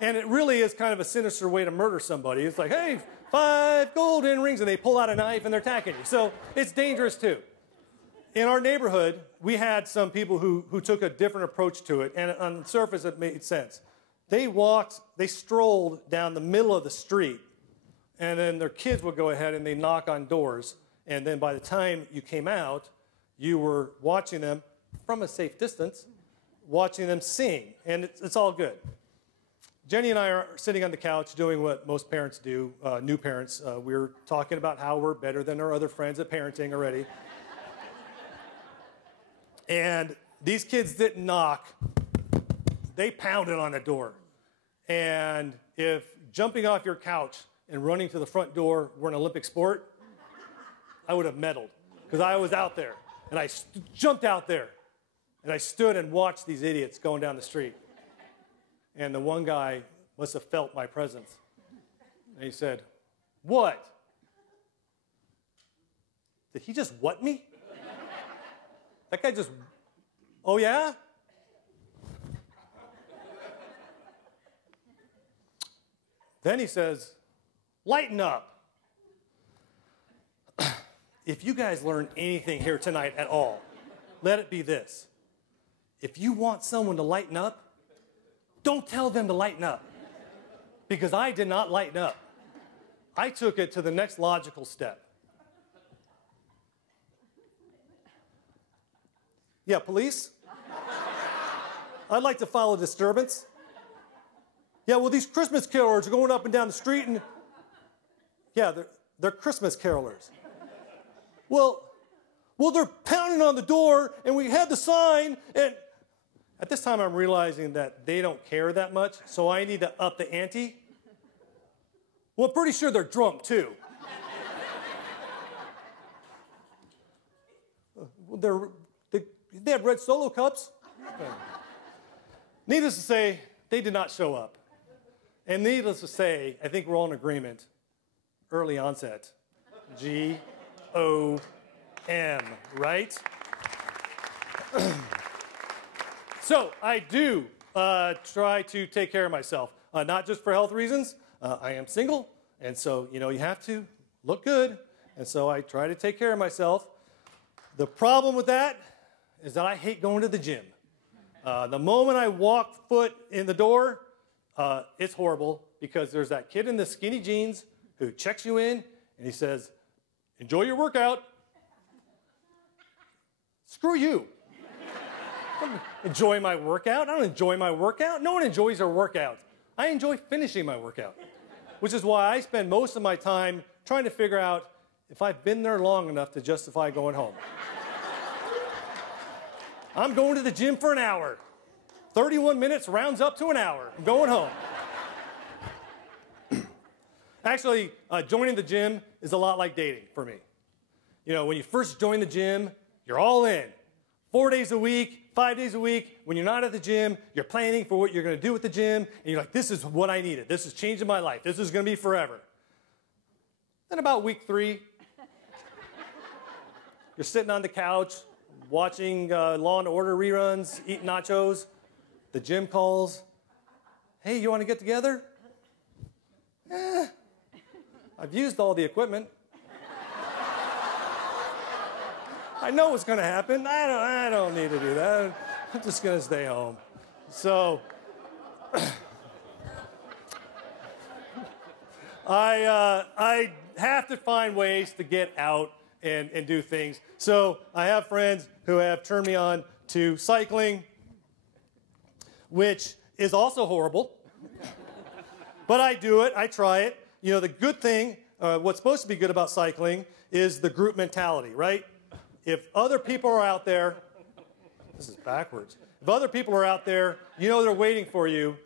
And it really is kind of a sinister way to murder somebody. It's like, hey, 5 golden rings, and they pull out a knife and they're attacking you. So it's dangerous too. In our neighborhood, we had some people who took a different approach to it, and on the surface it made sense. They strolled down the middle of the street, and then their kids would go ahead and they knock on doors, and then by the time you came out, you were watching them from a safe distance, watching them sing, and it's all good. Jenny and I are sitting on the couch doing what most parents do, new parents. We're talking about how we're better than our other friends at parenting already. And these kids didn't knock. They pounded on the door. And if jumping off your couch and running to the front door were an Olympic sport, I would have meddled because I was out there. And I jumped out there. And I stood and watched these idiots going down the street. And the one guy must have felt my presence. And he said, "What? Did he just what me? That guy just, oh yeah?" Then he says, "Lighten up." If you guys learn anything here tonight at all, let it be this. If you want someone to lighten up, don't tell them to lighten up. Because I did not lighten up. I took it to the next logical step. "Yeah, police? I'd like to file a disturbance." "Yeah, well, these Christmas carolers are going up and down the street and..." "Yeah, they're Christmas carolers." Well, they're pounding on the door, and we had the sign, and..." At this time, I'm realizing that they don't care that much, so I need to up the ante. "Well, I'm pretty sure they're drunk, too." They have red Solo cups. Needless to say, they did not show up. And needless to say, I think we're all in agreement. Early onset. GOM, right? So I do try to take care of myself, not just for health reasons. I am single, and so, you have to look good, and so I try to take care of myself. The problem with that is that I hate going to the gym. The moment I walk foot in the door, it's horrible because there's that kid in the skinny jeans who checks you in, and he says, "Enjoy your workout." Screw you. I don't enjoy my workout. I don't enjoy my workout. No one enjoys their workout. I enjoy finishing my workout, which is why I spend most of my time trying to figure out if I've been there long enough to justify going home. I'm going to the gym for an hour. 31 minutes rounds up to an hour. I'm going home. Actually, joining the gym is a lot like dating for me. When you first join the gym, you're all in. 4 days a week, 5 days a week. When you're not at the gym, you're planning for what you're going to do at the gym, and you're like, "This is what I needed. This is changing my life. This is going to be forever." Then about week 3, you're sitting on the couch, watching Law & Order reruns, eating nachos. The gym calls. "Hey, you want to get together?" I've used all the equipment. I know what's going to happen. I don't need to do that. I'm just going to stay home. So I have to find ways to get out and do things. So I have friends who have turned me on to cycling, which is also horrible. But I do it. I try it. The good thing, what's supposed to be good about cycling is the group mentality, right? If other people are out there, this is backwards. If other people are out there, they're waiting for you,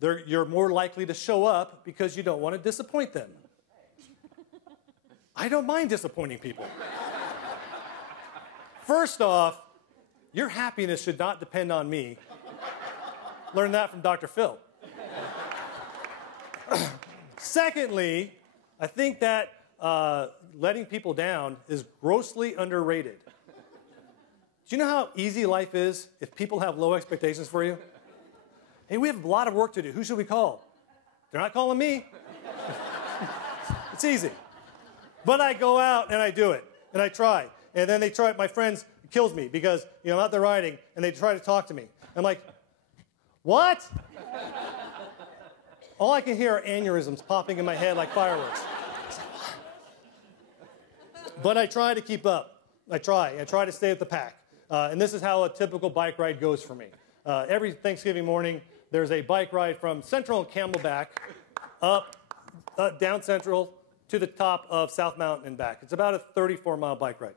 you're more likely to show up because you don't want to disappoint them. I don't mind disappointing people. First off, your happiness should not depend on me. Learned that from Dr. Phil. Secondly, I think that letting people down is grossly underrated. Do you know how easy life is if people have low expectations for you? "Hey, we have a lot of work to do. Who should we call?" They're not calling me. It's easy. But I go out and I do it, and I try. And then my friends, it kills me because I'm out there riding, and they try to talk to me. I'm like, "What?" All I can hear are aneurysms popping in my head like fireworks. But I try to keep up. I try to stay with the pack. And this is how a typical bike ride goes for me. Every Thanksgiving morning, there's a bike ride from Central and Camelback up down Central to the top of South Mountain and back. It's about a 34-mile bike ride.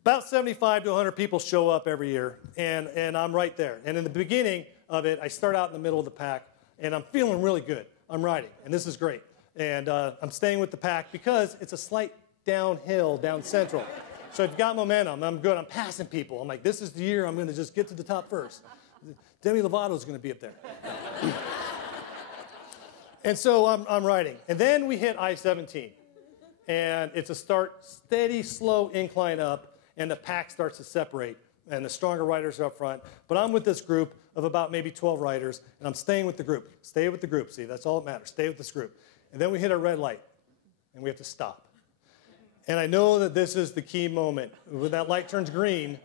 About 75 to 100 people show up every year, and I'm right there. And in the beginning of it, I start out in the middle of the pack, and I'm feeling really good. I'm riding, and this is great. And I'm staying with the pack because it's a slight downhill, down Central. So I've got momentum. I'm good. I'm passing people. I'm like, this is the year I'm going to just get to the top first. Demi Lovato's going to be up there. And so I'm riding. And then we hit I-17. And it's a steady, slow incline up, and the pack starts to separate, and the stronger riders are up front. But I'm with this group of about maybe 12 riders, and I'm staying with the group. Stay with the group, see, that's all that matters. Stay with this group. And then we hit a red light, and we have to stop. And I know that this is the key moment. When that light turns green,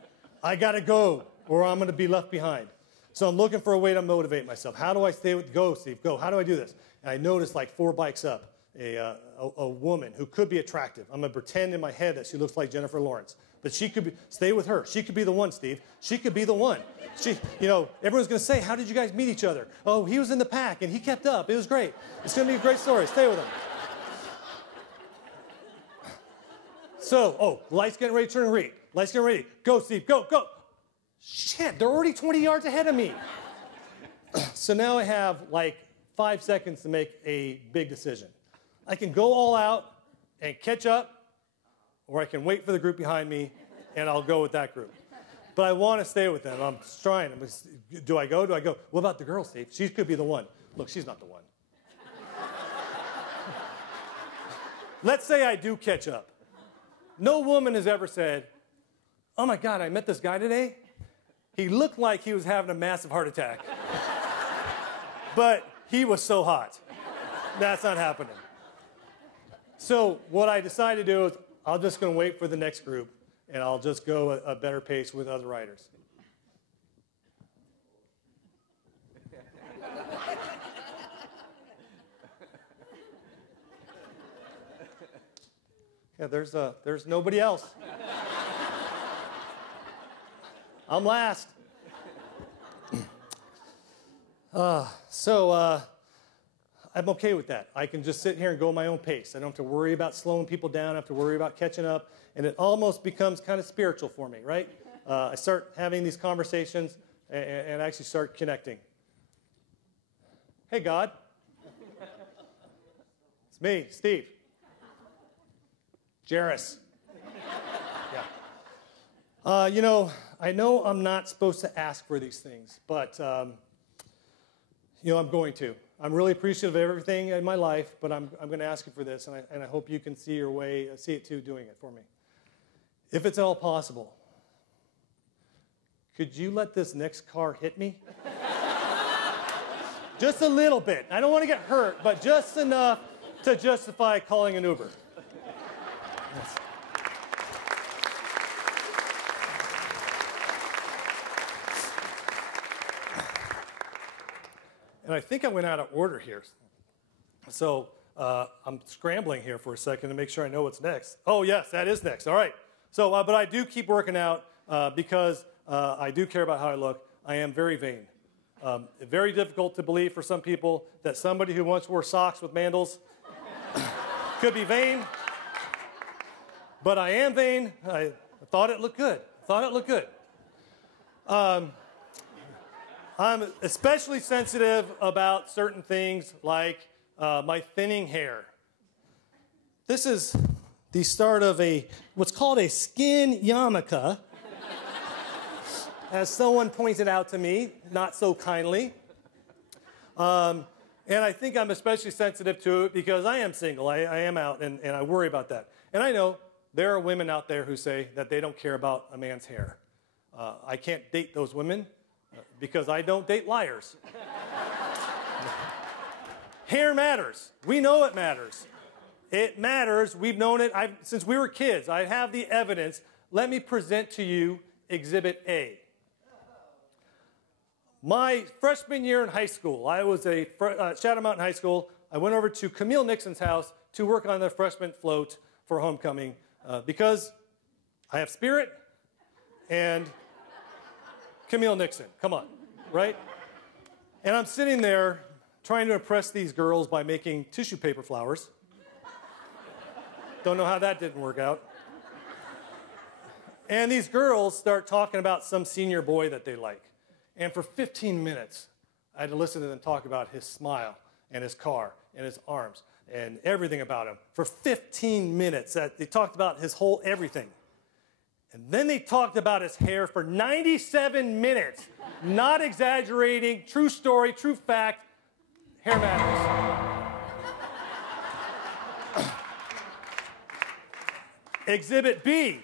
I got to go, or I'm going to be left behind. So I'm looking for a way to motivate myself. How do I stay with, go, Steve, go. How do I do this? And I noticed like 4 bikes up, a woman who could be attractive. I'm going to pretend in my head that she looks like Jennifer Lawrence. But she could be, stay with her. She could be the one, Steve. She could be the one. Everyone's going to say, how did you guys meet each other? Oh, he was in the pack, and he kept up. It was great. It's going to be a great story. Stay with him. So, lights getting ready to turn green. Lights getting ready. Go, Steve. Go, go. Shit, they're already 20 yards ahead of me. So now I have like 5 seconds to make a big decision. I can go all out and catch up, or I can wait for the group behind me, and I'll go with that group. But I want to stay with them. I'm trying. Do I go? Do I go? What about the girl, Steve? She could be the one. Look, she's not the one. Let's say I do catch up. No woman has ever said, oh my God, I met this guy today. He looked like he was having a massive heart attack. But he was so hot. That's not happening. So what I decided to do is I'm just going to wait for the next group, and I'll just go a better pace with other riders. Yeah, there's nobody else. I'm last. I'm okay with that. I can just sit here and go my own pace. I don't have to worry about slowing people down. I don't have to worry about catching up. And it almost becomes kind of spiritual for me, right? I start having these conversations and actually start connecting. Hey, God. It's me, Steve. Jairus. Yeah. I know I'm not supposed to ask for these things, but, I'm going to. I'm really appreciative of everything in my life, but I'm going to ask you for this, and I hope you can see it too, doing it for me. If it's at all possible, could you let this next car hit me? Just a little bit. I don't want to get hurt, but just enough to justify calling an Uber. Yes. And I think I went out of order here. So I'm scrambling here for a second to make sure I know what's next. Oh, yes, that is next. All right. So, but I do keep working out because I do care about how I look. I am very vain. Very difficult to believe for some people that somebody who once wore socks with mandals could be vain. But I am vain. I thought it looked good. I'm especially sensitive about certain things like my thinning hair. This is the start of what's called a skin yarmulke, as someone pointed out to me, not so kindly. And I think I'm especially sensitive to it because I am single. I am out, and I worry about that. And I know there are women out there who say that they don't care about a man's hair. I can't date those women. Because I don't date liars. Hair matters. We know it matters. It matters. We've known it since we were kids. I have the evidence. Let me present to you Exhibit A. My freshman year in high school, I was at Shadow Mountain High School. I went over to Camille Nixon's house to work on the freshman float for homecoming because I have spirit and Camille Nixon, come on, right? And I'm sitting there trying to impress these girls by making tissue paper flowers. Don't know how that didn't work out. And these girls start talking about some senior boy that they like. And for 15 minutes, I had to listen to them talk about his smile and his car and his arms and everything about him for 15 minutes. They talked about his whole everything. And then they talked about his hair for 97 minutes. Not exaggerating, true story, true fact, hair matters. Exhibit B,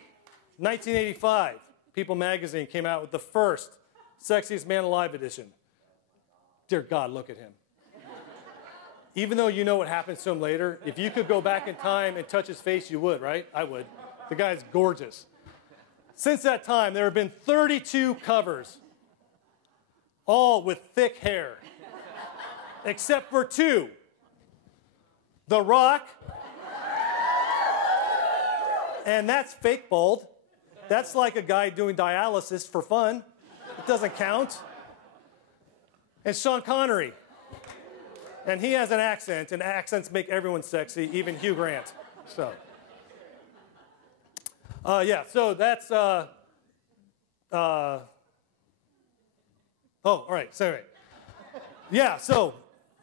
1985, People magazine came out with the first Sexiest Man Alive edition. Dear God, look at him. Even though you know what happens to him later, if you could go back in time and touch his face, you would, right? I would. The guy's gorgeous. Since that time, there have been 32 covers, all with thick hair, except for 2. The Rock, and that's fake bald. That's like a guy doing dialysis for fun. It doesn't count. And Sean Connery. And he has an accent, and accents make everyone sexy, even Hugh Grant. So, yeah, so that's, oh, all right, so anyway. Yeah, so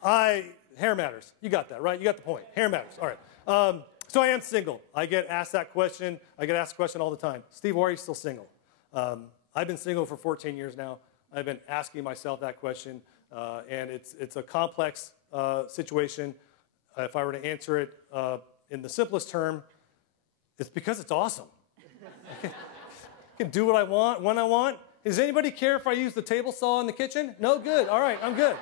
hair matters. You got that, right? You got the point. Hair matters, all right. So I am single. I get asked that question. I get asked the question all the time. Steve, why are you still single? I've been single for 14 years now. I've been asking myself that question, and it's a complex situation. If I were to answer it in the simplest term, it's because it's awesome. I can do what I want, when I want. Does anybody care if I use the table saw in the kitchen? No? Good. All right, I'm good.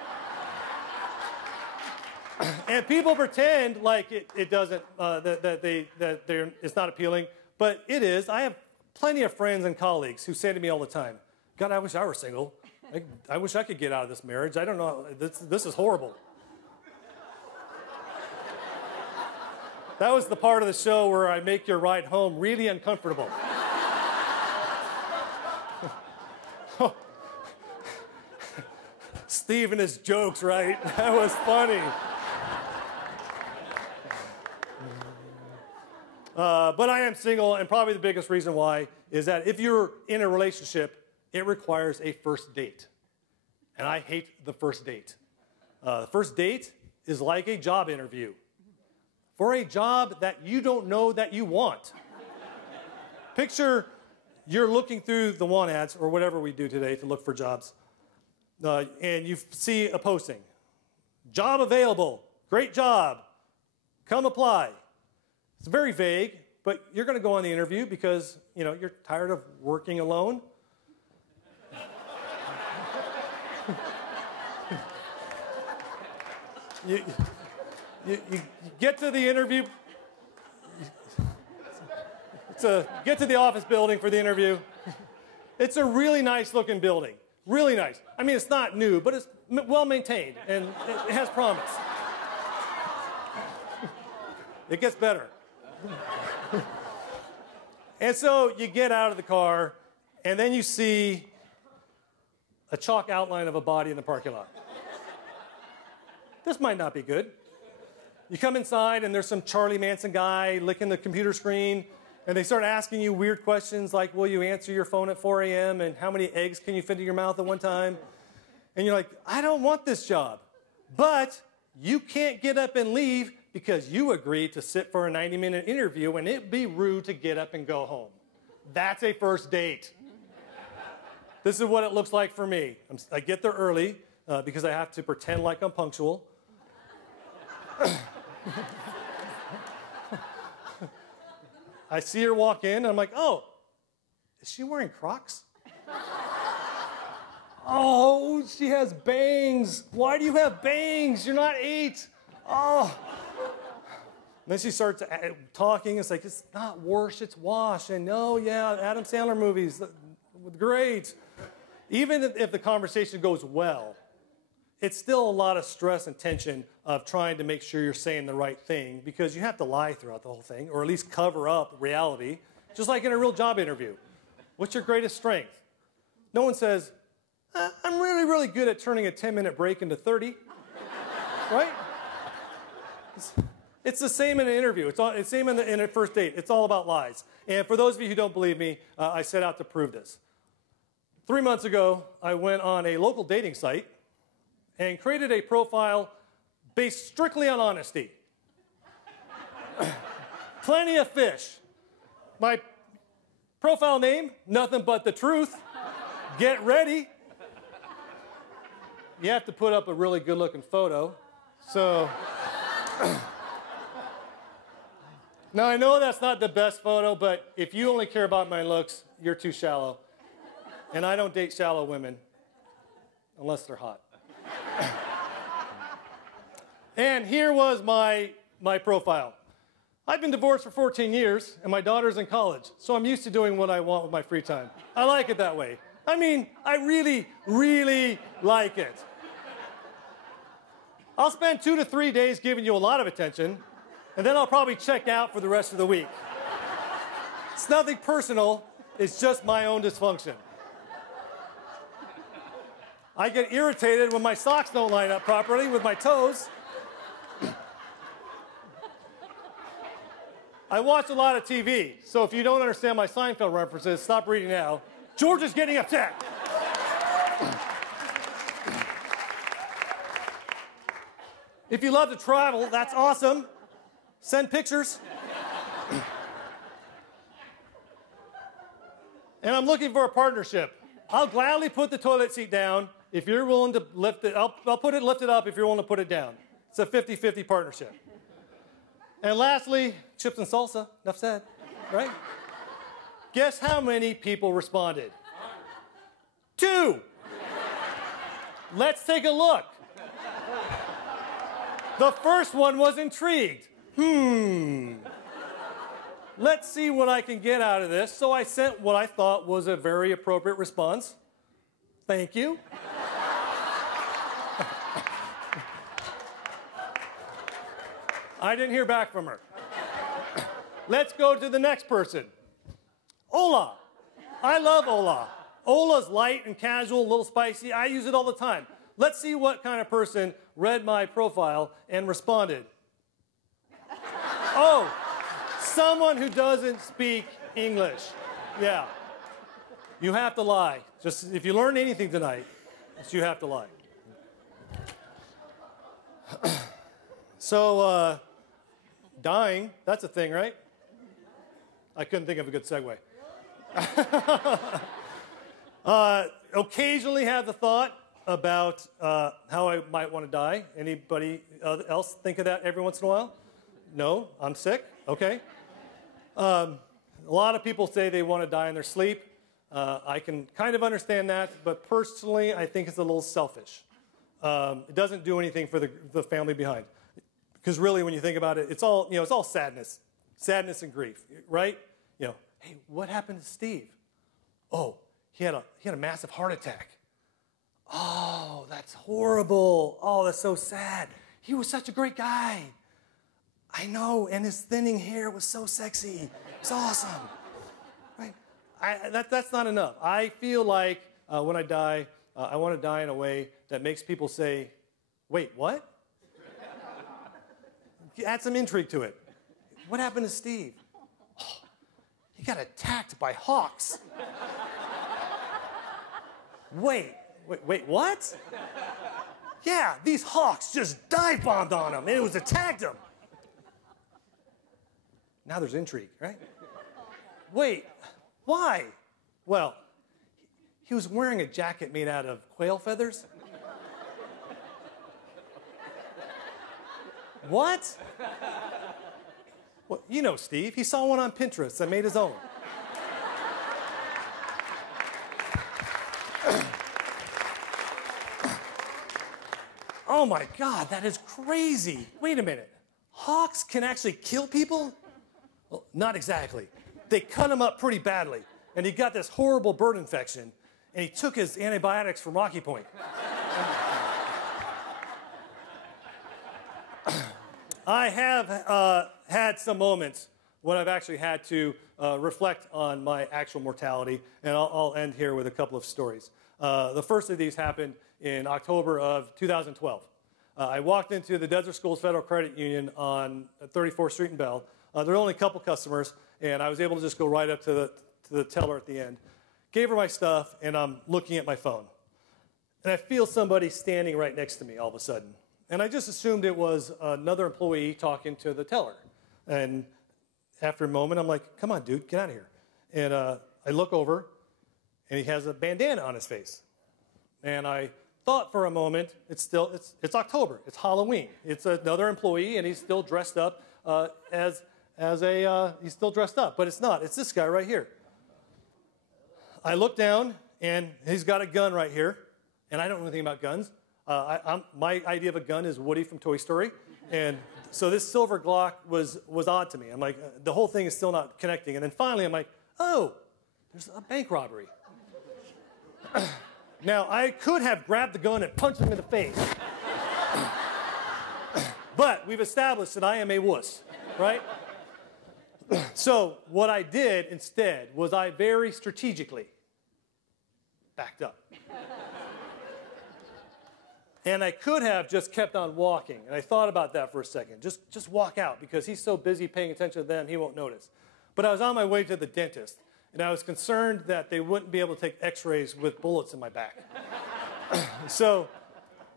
And people pretend like it doesn't, it's not appealing, but it is. I have plenty of friends and colleagues who say to me all the time, God, I wish I were single. I wish I could get out of this marriage. I don't know, this is horrible. That was the part of the show where I make your ride home really uncomfortable. Steve and his jokes, right? That was funny. But I am single, and probably the biggest reason why is that if you're in a relationship, it requires a first date. And I hate the first date. The first date is like a job interview for a job that you don't know that you want. Picture you're looking through the want ads, or whatever we do today to look for jobs, and you see a posting. Job available, great job, come apply. It's very vague, but you're going to go on the interview because, you know, you're tired of working alone. you get to the interview. Get to the office building for the interview. It's a really nice looking building. Really nice. I mean, it's not new, but it's well maintained, and it has promise. It gets better. And so you get out of the car, and then you see a chalk outline of a body in the parking lot. This might not be good. You come inside, and there's some Charlie Manson guy licking the computer screen, and they start asking you weird questions like, will you answer your phone at 4 a.m., and how many eggs can you fit in your mouth at one time? And you're like, I don't want this job. But you can't get up and leave because you agreed to sit for a 90-minute interview, and it'd be rude to get up and go home. That's a first date. This is what it looks like for me. I get there early because I have to pretend like I'm punctual. I see her walk in, and I'm like, oh, is she wearing Crocs? Oh, she has bangs. Why do you have bangs? You're not 8. Oh. And then she starts talking. It's like, it's not wash, it's wash. And no, yeah, Adam Sandler movies, great. Even if the conversation goes well, it's still a lot of stress and tension of trying to make sure you're saying the right thing because you have to lie throughout the whole thing, or at least cover up reality, just like in a real job interview. What's your greatest strength? No one says, I'm really, really good at turning a 10-minute break into 30, right? It's the same in an interview. It's the same in a first date. It's all about lies. And for those of you who don't believe me, I set out to prove this. 3 months ago, I went on a local dating site and created a profile based strictly on honesty. Plenty of fish. My profile name, nothing but the truth. Get ready. You have to put up a really good-looking photo. So, now I know that's not the best photo, but if you only care about my looks, you're too shallow. And I don't date shallow women, unless they're hot. And here was my profile. I've been divorced for 14 years, and my daughter's in college, so I'm used to doing what I want with my free time. I like it that way. I mean, I really, really like it. I'll spend 2 to 3 days giving you a lot of attention, and then I'll probably check out for the rest of the week. It's nothing personal, it's just my own dysfunction. I get irritated when my socks don't line up properly with my toes. I watch a lot of TV, so if you don't understand my Seinfeld references, stop reading now. George is getting upset. If you love to travel, that's awesome. Send pictures. And I'm looking for a partnership. I'll gladly put the toilet seat down if you're willing to lift it. I'll lift it up if you're willing to put it down. It's a 50-50 partnership. And lastly, chips and salsa. Enough said, right? Guess how many people responded? 2. Let's take a look. The first one was intrigued. Let's see what I can get out of this. So I sent what I thought was a very appropriate response. Thank you. I didn't hear back from her. Let's go to the next person. Hola. I love hola. Hola's light and casual, a little spicy. I use it all the time. Let's see what kind of person read my profile and responded. Oh, someone who doesn't speak English. Yeah. You have to lie. Just if you learn anything tonight, it's you have to lie. So, dying, that's a thing, right? I couldn't think of a good segue. Occasionally have the thought about how I might want to die. Anybody else think of that every once in a while? No? I'm sick? Okay. A lot of people say they want to die in their sleep. I can kind of understand that, but personally, I think it's a little selfish. It doesn't do anything for the family behind. Because really, when you think about it, it's all sadness and grief, right? Hey, what happened to Steve? Oh, he had a massive heart attack. Oh, that's horrible. Oh, that's so sad. He was such a great guy. I know, and his thinning hair was so sexy. It's awesome, right? That's not enough. I feel like when I die, I want to die in a way that makes people say, "Wait, what?" Add some intrigue to it. What happened to Steve? Oh, he got attacked by hawks. Wait, what? Yeah, these hawks just dive-bombed on him, and it was attacked him. Now there's intrigue, right? Wait, why? Well, he was wearing a jacket made out of quail feathers. What? Well, you know Steve. He saw one on Pinterest and made his own. Oh my God, that is crazy. Wait a minute. Hawks can actually kill people? Well, not exactly. They cut him up pretty badly, and he got this horrible bird infection, and he took his antibiotics from Rocky Point. I have had some moments when I've actually had to reflect on my actual mortality, and I'll end here with a couple of stories. The first of these happened in October of 2012. I walked into the Desert Schools Federal Credit Union on 34th Street in Bell. There were only a couple customers, and I was able to just go right up to the teller at the end. Gave her my stuff, and I'm looking at my phone. And I feel somebody standing right next to me all of a sudden. And I just assumed it was another employee talking to the teller. And after a moment, I'm like, come on, dude, get out of here. And I look over, and he has a bandana on his face. And I thought for a moment, it's October, it's Halloween. It's another employee, and he's still dressed up he's still dressed up, but it's not. It's this guy right here. I look down, and he's got a gun right here, and I don't know anything about guns. My idea of a gun is Woody from Toy Story, and so this silver Glock was odd to me. I'm like, the whole thing is still not connecting, and then finally I'm like, oh, there's a bank robbery. Now, I could have grabbed the gun and punched him in the face, but we've established that I am a wuss, right? So what I did instead was I very strategically backed up. And I could have just kept on walking. And I thought about that for a second. Just walk out, because he's so busy paying attention to them, he won't notice. But I was on my way to the dentist, and I was concerned that they wouldn't be able to take x-rays with bullets in my back. So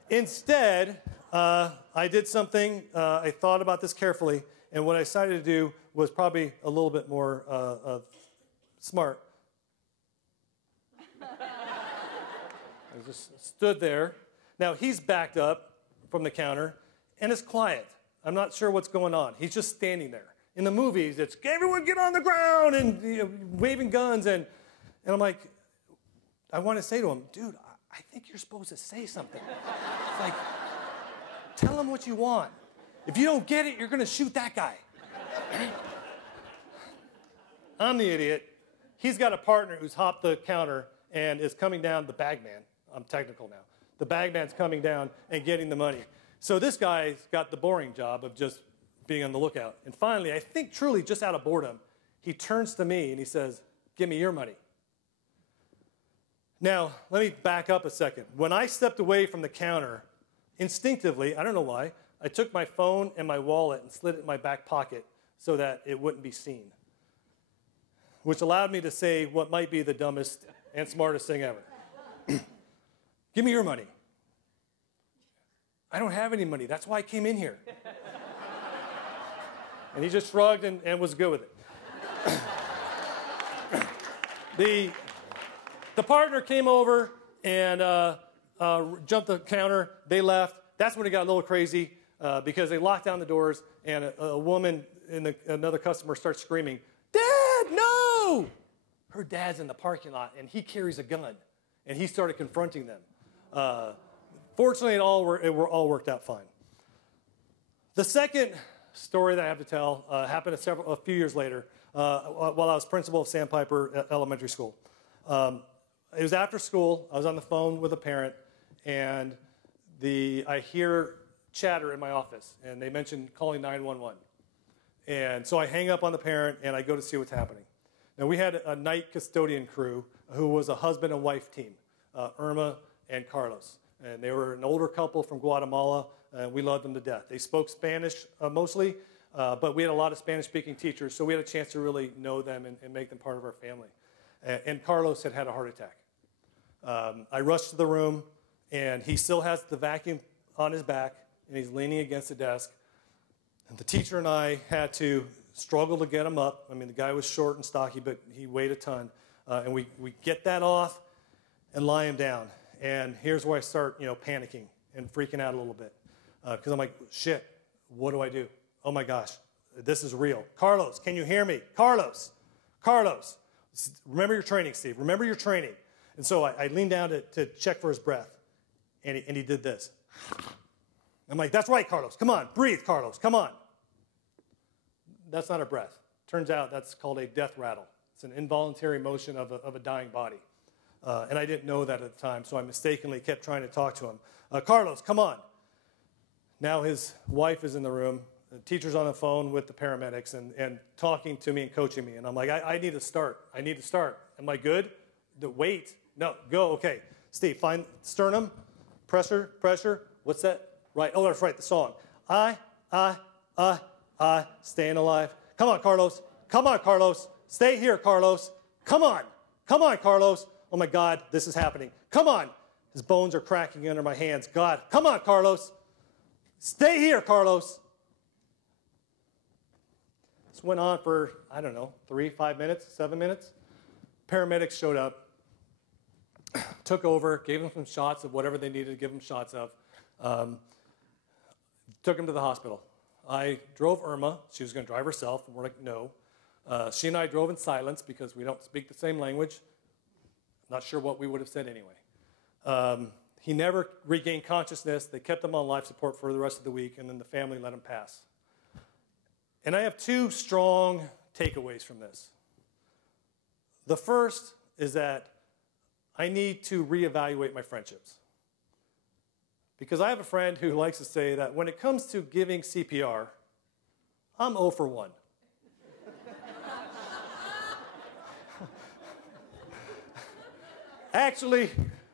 instead, I did something. I thought about this carefully, and what I decided to do was probably a little bit more smart. I just stood there. Now, he's backed up from the counter, and it's quiet. I'm not sure what's going on. He's just standing there. In the movies, it's, everyone get on the ground, and waving guns, and I'm like, I want to say to him, dude, I think you're supposed to say something. It's like, tell him what you want. If you don't get it, you're going to shoot that guy. I'm the idiot. He's got a partner who's hopped the counter and is coming down, the bagman. I'm technical now. The bagman's coming down and getting the money. So this guy's got the boring job of just being on the lookout. And finally, I think truly just out of boredom, he turns to me and he says, give me your money. Now, let me back up a second. When I stepped away from the counter, instinctively, I don't know why, I took my phone and my wallet and slid it in my back pocket so that it wouldn't be seen, which allowed me to say what might be the dumbest and smartest thing ever. Give me your money. I don't have any money. That's why I came in here. And he just shrugged and was good with it. The partner came over and jumped the counter. They left. That's when it got a little crazy because they locked down the doors, and a woman and another customer starts screaming, "Dad, no!" Her dad's in the parking lot, and he carries a gun, and he started confronting them. Fortunately, it all worked out fine. The second story that I have to tell happened a few years later while I was principal of Sandpiper Elementary School. It was after school. I was on the phone with a parent, and I hear chatter in my office, and they mentioned calling 911. And so I hang up on the parent, and I go to see what's happening. Now, we had a night custodian crew who was a husband and wife team, Irma and Carlos. And they were an older couple from Guatemala, and we loved them to death. They spoke Spanish mostly, but we had a lot of Spanish-speaking teachers, so we had a chance to really know them and make them part of our family. And Carlos had a heart attack. I rushed to the room, and he still has the vacuum on his back, and he's leaning against the desk. And the teacher and I had to struggle to get him up. I mean, the guy was short and stocky, but he weighed a ton. And we get that off and lie him down. And here's where I start, panicking and freaking out a little bit. Because I'm like, shit, what do I do? Oh, my gosh, this is real. Carlos, can you hear me? Carlos, remember your training, Steve. Remember your training. And so I leaned down to check for his breath, and he did this. I'm like, that's right, Carlos. Come on, breathe, Carlos. Come on. That's not a breath. Turns out that's called a death rattle. It's an involuntary motion of a dying body. And I didn't know that at the time, so I mistakenly kept trying to talk to him. Carlos, come on. Now his wife is in the room. The teacher's on the phone with the paramedics and talking to me and coaching me. And I'm like, I need to start. Am I good? Wait. No, go. Okay. Steve, find sternum. Pressure. What's that? Right. Oh, that's right, the song. Staying alive. Come on, Carlos. Stay here, Carlos. Come on, Carlos. Oh, my God, this is happening. Come on. His bones are cracking under my hands. God, come on, Carlos. Stay here, Carlos. This went on for, I don't know, 3, 5 minutes, 7 minutes. Paramedics showed up, took over, gave him some shots of whatever they needed to give him shots of, took him to the hospital. I drove Irma. She was going to drive herself, and we're like, no. She and I drove in silence because we don't speak the same language. Not sure what we would have said anyway. He never regained consciousness. They kept him on life support for the rest of the week, and then the family let him pass. And I have 2 strong takeaways from this. The first is that I need to reevaluate my friendships. Because I have a friend who likes to say that when it comes to giving CPR, I'm 0 for 1. Actually,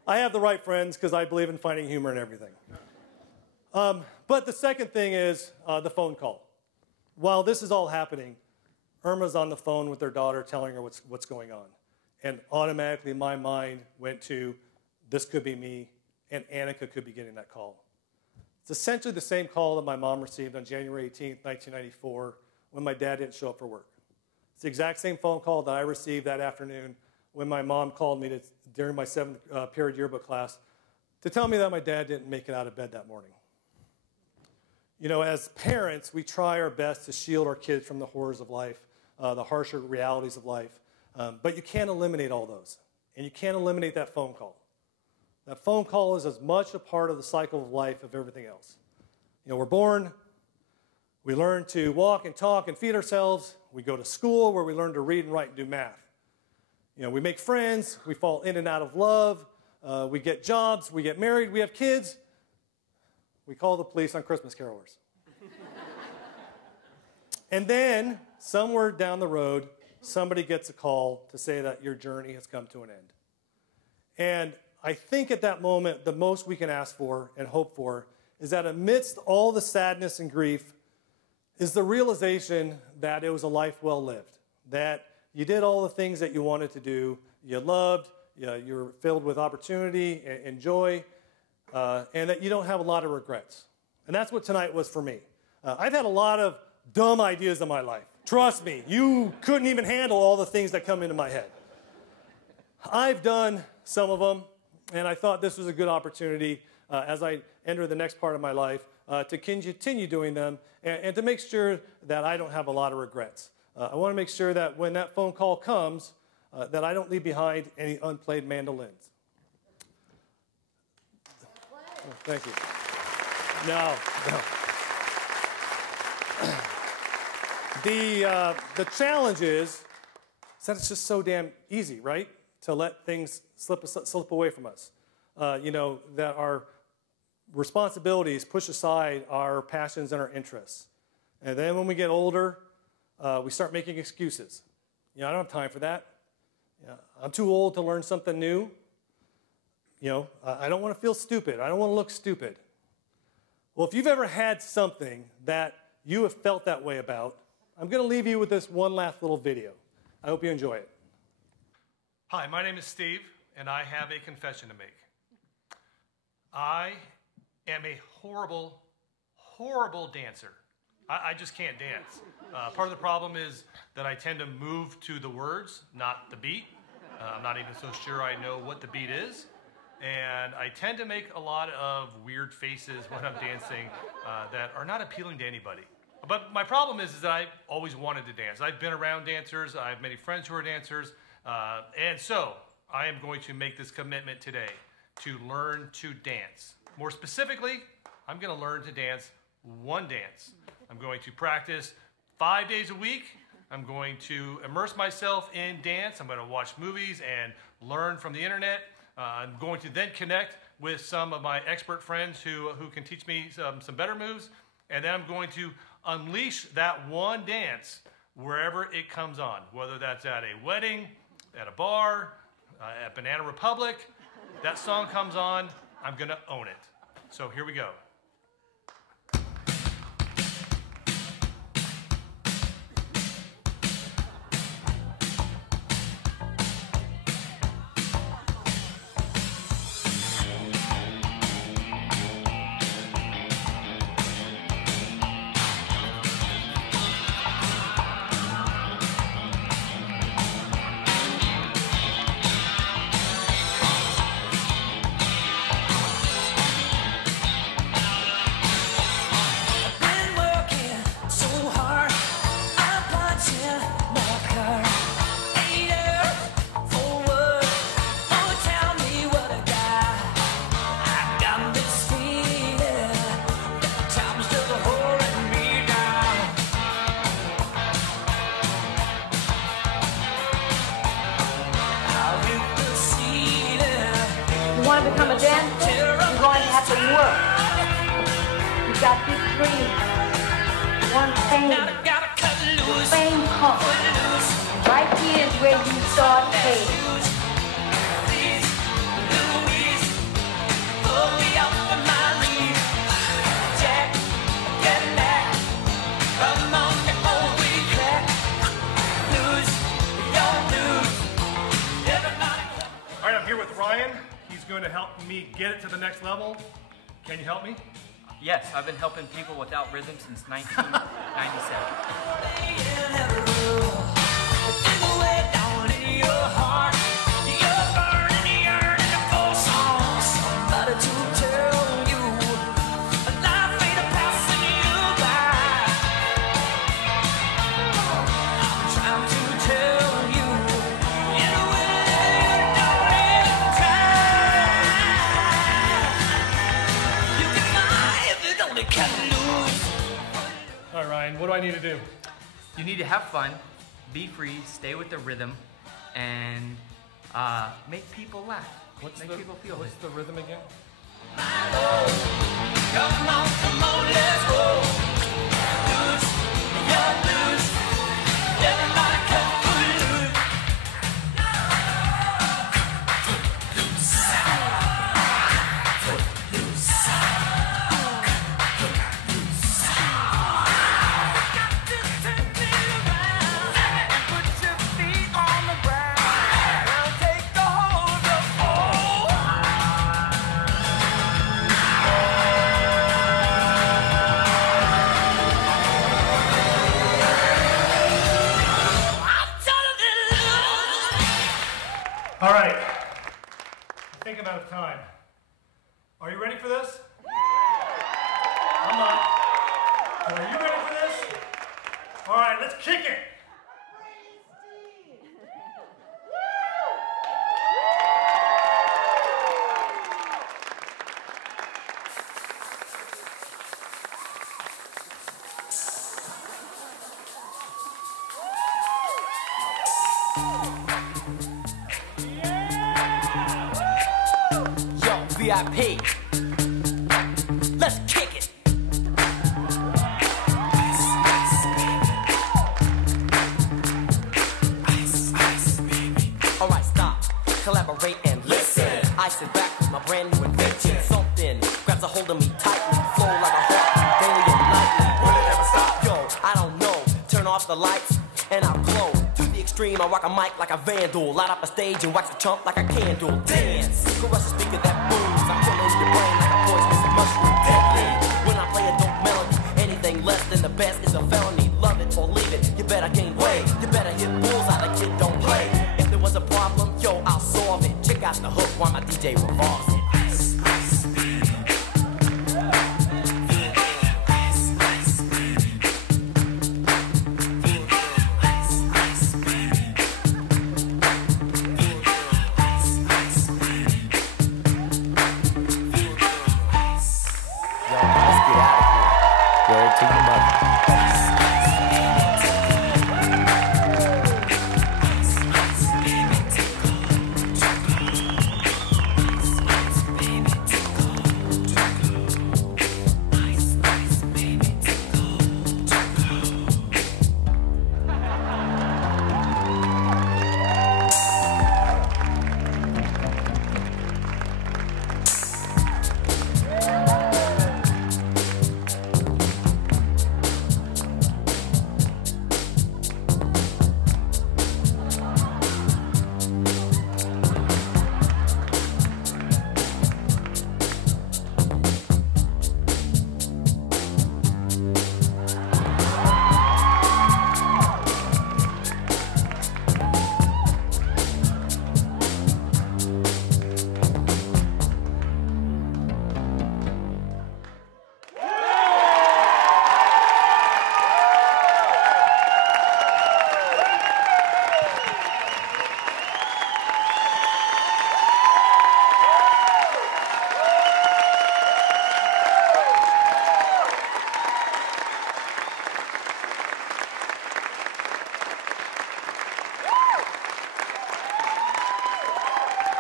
I have the right friends because I believe in finding humor in everything. But the second thing is the phone call. While this is all happening, Irma's on the phone with their daughter telling her what's going on. And automatically my mind went to, this could be me, and Annika could be getting that call. It's essentially the same call that my mom received on January 18th, 1994, when my dad didn't show up for work. It's the exact same phone call that I received that afternoon when my mom called me during my 7th period yearbook class to tell me that my dad didn't make it out of bed that morning. You know, as parents, we try our best to shield our kids from the horrors of life, the harsher realities of life. But you can't eliminate all those. And you can't eliminate that phone call. That phone call is as much a part of the cycle of life of everything else. You know, we're born, we learn to walk and talk and feed ourselves. We go to school where we learn to read and write and do math. You know, we make friends, we fall in and out of love, we get jobs, we get married, we have kids. We call the police on Christmas carolers. And then, somewhere down the road, somebody gets a call to say that your journey has come to an end. And I think at that moment, the most we can ask for and hope for is that amidst all the sadness and grief is the realization that it was a life well lived, that you did all the things that you wanted to do, you loved, you were filled with opportunity and joy, and that you don't have a lot of regrets. And that's what tonight was for me. I've had a lot of dumb ideas in my life. Trust me, you couldn't even handle all the things that come into my head. I've done some of them, and I thought this was a good opportunity as I enter the next part of my life to continue doing them and to make sure that I don't have a lot of regrets. I want to make sure that when that phone call comes, that I don't leave behind any unplayed mandolins. Oh, thank you. No. The challenge is that it's just so damn easy, right? To let things slip away from us. You know, that our responsibilities push aside our passions and our interests. And then when we get older, we start making excuses. You know, I don't have time for that. You know, I'm too old to learn something new. You know, I don't want to feel stupid. I don't want to look stupid. Well, if you've ever had something that you have felt that way about, I'm going to leave you with this one last little video. I hope you enjoy it. Hi, my name is Steve, and I have a confession to make. I am a horrible, horrible dancer. I just can't dance. Part of the problem is that I tend to move to the words, not the beat. I'm not even so sure I know what the beat is. And I tend to make a lot of weird faces when I'm dancing that are not appealing to anybody. But my problem is that I always wanted to dance. I've been around dancers. I have many friends who are dancers. And so I am going to make this commitment today to learn to dance. More specifically, I'm going to learn to dance one dance. I'm going to practice 5 days a week. I'm going to immerse myself in dance. I'm going to watch movies and learn from the internet. I'm going to then connect with some of my expert friends who can teach me some better moves. And then I'm going to unleash that one dance wherever it comes on, whether that's at a wedding, at a bar, at Banana Republic. That song comes on, I'm going to own it. So here we go. got this dream. One fame. Fame comes. Right here is where you start fame. All right, I'm here with Ryan. He's going to help me get it to the next level. Can you help me? Yes, I've been helping people without rhythm since 1997. All right, Ryan, what do I need to do? You need to have fun, be free, stay with the rhythm, and make people laugh. Make people feel What's the rhythm again? Come on, let's go. Lose, you're lose. Everybody come lose. All right. I think I'm out of time. Are you ready for this? I'm not. But are you ready for this? All right, let's kick it. VIP. Let's kick it. All right, stop, collaborate and listen. I sit back with my brand new invention. Something grabs a hold of me tightly, flow like a heart, daily and nightly. Will it ever stop? Yo, I don't know. Turn off the lights and I'll glow. To the extreme, I rock a mic like a vandal. Light up a stage and wax a chump like a candle. Dance, caress a speaker that booms. I'm killing your brain like a poisonous mushroom. Deadly. When I play a dope melody, anything less than the best is a felony. Love it or leave it. You better gain weight. You better hit bullseye. The kid don't play. If there was a problem, yo, I'll solve it. Check out the hook while my DJ revolves it.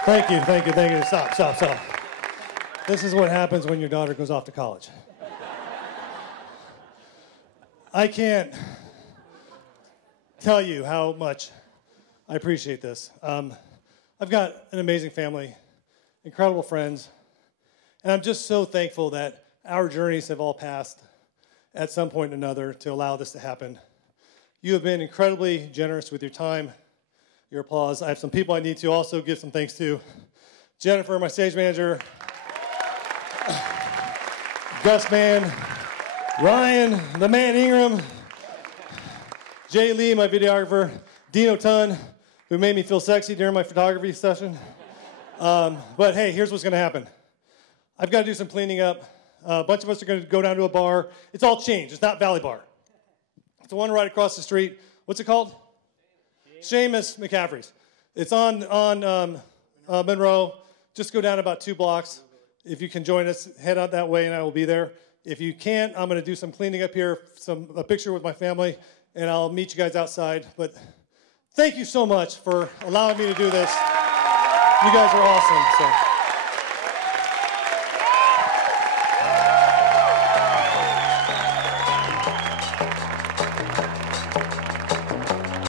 Thank you. Stop. This is what happens when your daughter goes off to college. I can't tell you how much I appreciate this. I've got an amazing family, incredible friends, and I'm just so thankful that our journeys have all passed at some point or another to allow this to happen. You have been incredibly generous with your time, your applause. I have some people I need to also give some thanks to. Jennifer, my stage manager, Gus Man, Ryan, the man Ingram, Jay Lee, my videographer, Dino Tun, who made me feel sexy during my photography session. But hey, here's what's gonna happen. I've got to do some cleaning up. A bunch of us are going to go down to a bar. It's all changed. It's not Valley Bar. It's the one right across the street. What's it called? Seamus McCaffrey's. It's on Monroe. Just go down about 2 blocks. If you can join us, head out that way, and I will be there. If you can't, I'm going to do some cleaning up here, a picture with my family, and I'll meet you guys outside. But thank you so much for allowing me to do this. You guys are awesome. So.